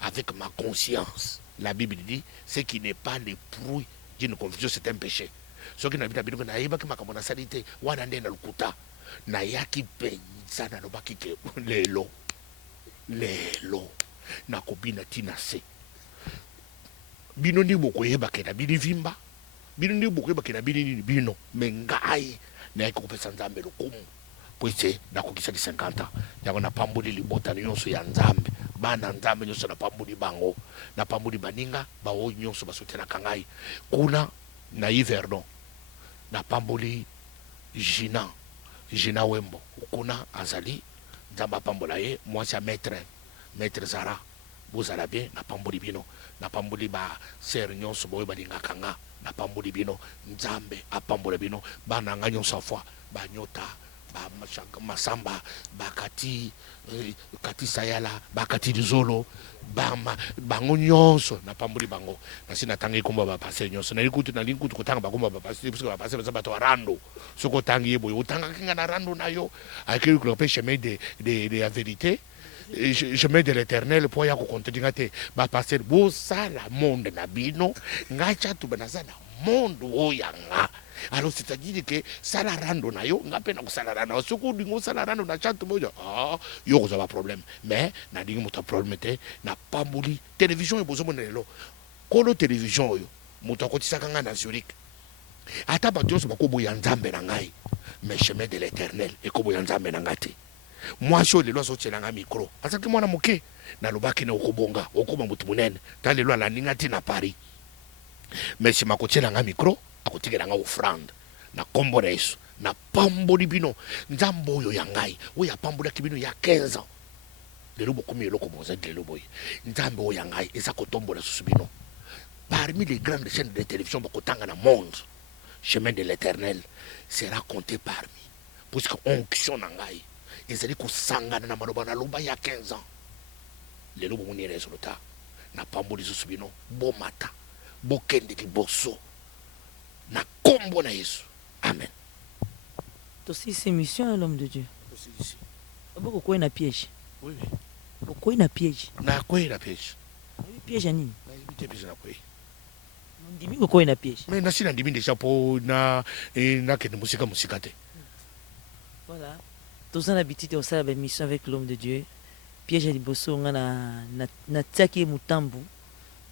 avec ma conscience. La Bible dit ce qui n'est pas le fruit d'une confusion c'est un péché. Ce qui n'a pas bien na yeba ki makambo nasali te wana nde na lukuta na yaki penza na lobaki ke lelo na kobina tina se bino ndi bokoyeba ke na bini vimba bino ndi bokoyeba ke na bini bino mengai na yaki kopesa nzambe lokumu poise na kokisa di 50 ans yango na pambuli libota nyonso ya nzambe bana nzambe nyonso na pambuli bango na pambuli baninga bawo nyonso basotela kangai kuna na Yverdon na pambuli Gina Wembo kuna azali nzamba pambola ye mwasi ya maître Zara bozala bien na pambuli bino na pambuli ba ser nyonso boye balinga kanga na pambuli bino nzambe apambola bino bana nga nyonso afwa banyota ba masamba bakati kati sayala bakati dizolo bango nyonso na pambuli bango nasi natangi komba ba passer nyonso na likutu kotanga bakomba ba passer parce que ba passer bato rando soko tangi yebo utanga kinga na rando nayo akiri ko pe chemin de la vérité chemin de l'éternel pour ya ko kontinga te ba passer bo sala monde na bino ngacha tu banaza na monde oyanga. Alors c'est-à-dire que sala rando na yo ngape na kusala rando soko dingo sala rando na chantu moja yo ko za problème mais na dingo moto problème te na pambuli télévision ebozo monelo kolo télévision yo moto akotisa kanga na Zurich ata bato so bakobo ya nzambe na ngai mais chemin de l'éternel et kobo ya nzambe na ngate moi so le loso tselanga micro asaki mwana moke na lobaki na okobonga okoma mutu munene ta le lo la ningati na Paris mais si makotselanga micro akotikela nga offrande na kombo na Yesu na pamboli bino nzambo oyo ya ngai oyo apambola kibino ya 15 ans lelo bokomi eloko boza lelo boy nzambo oyo ya ngai eza kotombola susu bino parmi les grandes chaînes de télévision bakotanga na monde chemin de l'éternel sera compté parmi parce que onction na ngai ezali kosangana na maloba na loba ya 15 ans lelo bomoni resultat na pamboli susu bino bomata bokende liboso na kombo na Yesu. Amen. Aussi c'est mission à l'homme de Dieu. Aussi ici. Beaucoup quoi na piège. Oui. Beaucoup na piège. Na quoi na piège. Piège à nini? Na ibite piège na quoi. Ndimi beaucoup na piège. Mais na sina ndimi déjà pour na kende musika te. Voilà. Tous en habitude au ça la mission avec l'homme de Dieu. Piège à liboso na tsaki mutambu.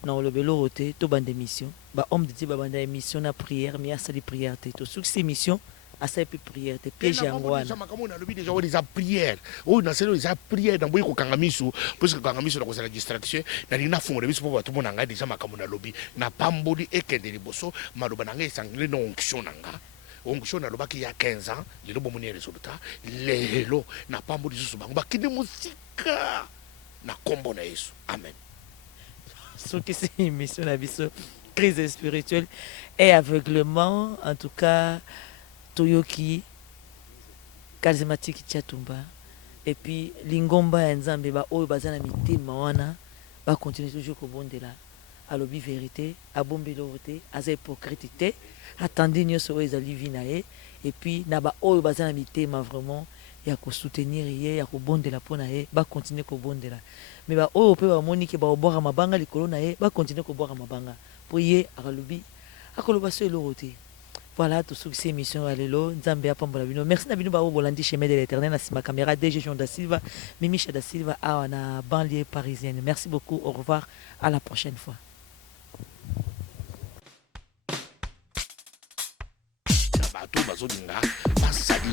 Non le belo roté to bande mission ba homme de Dieu ba bande mission na prière mais à sa prière to succès mission à sa prière te piège ngwana sama kama na lobi déjà on les a prière o na selo les a prière dans boy ko kangamiso parce que kangamiso na ko la distraction na lina fondre biso pour tout monde nga déjà makamo na lobi na pamboli ekende liboso maloba na ngai sangile no onction nanga onction na lobaki ya 15 ans lelo bomoni resultat lelo na pamboli susu bango bakinde musika na kombo na Yesu. Amen. Ce qui c'est une mission la mission crise spirituelle et aveuglement en tout cas Toyoki charismatique Tchatumba et puis lingomba nzambe ba oyo bazana mitema wana ba continuer toujours ko bondela alobi vérité abombelo voté aza hypocrite attendez nyoso ezali vinae et puis na ba oyo bazana mitema vraiment ya ko soutenir ye ya ko bondela pona ye ba continuer ko bondela mais ba oyo pe ba moniki ba obora mabanga likolo na ye ba continuer ko bora mabanga pour ye akalobi akoloba so elorote. Voilà tout ce qui est mission à l'élo nzambe apambola bino merci na bino ba bolandi chemin de l'éternel na sima caméra DG Jean da Silva Mimicha da Silva à na banlieue parisienne. Merci beaucoup, au revoir, à la prochaine fois. Bato bazolinga basali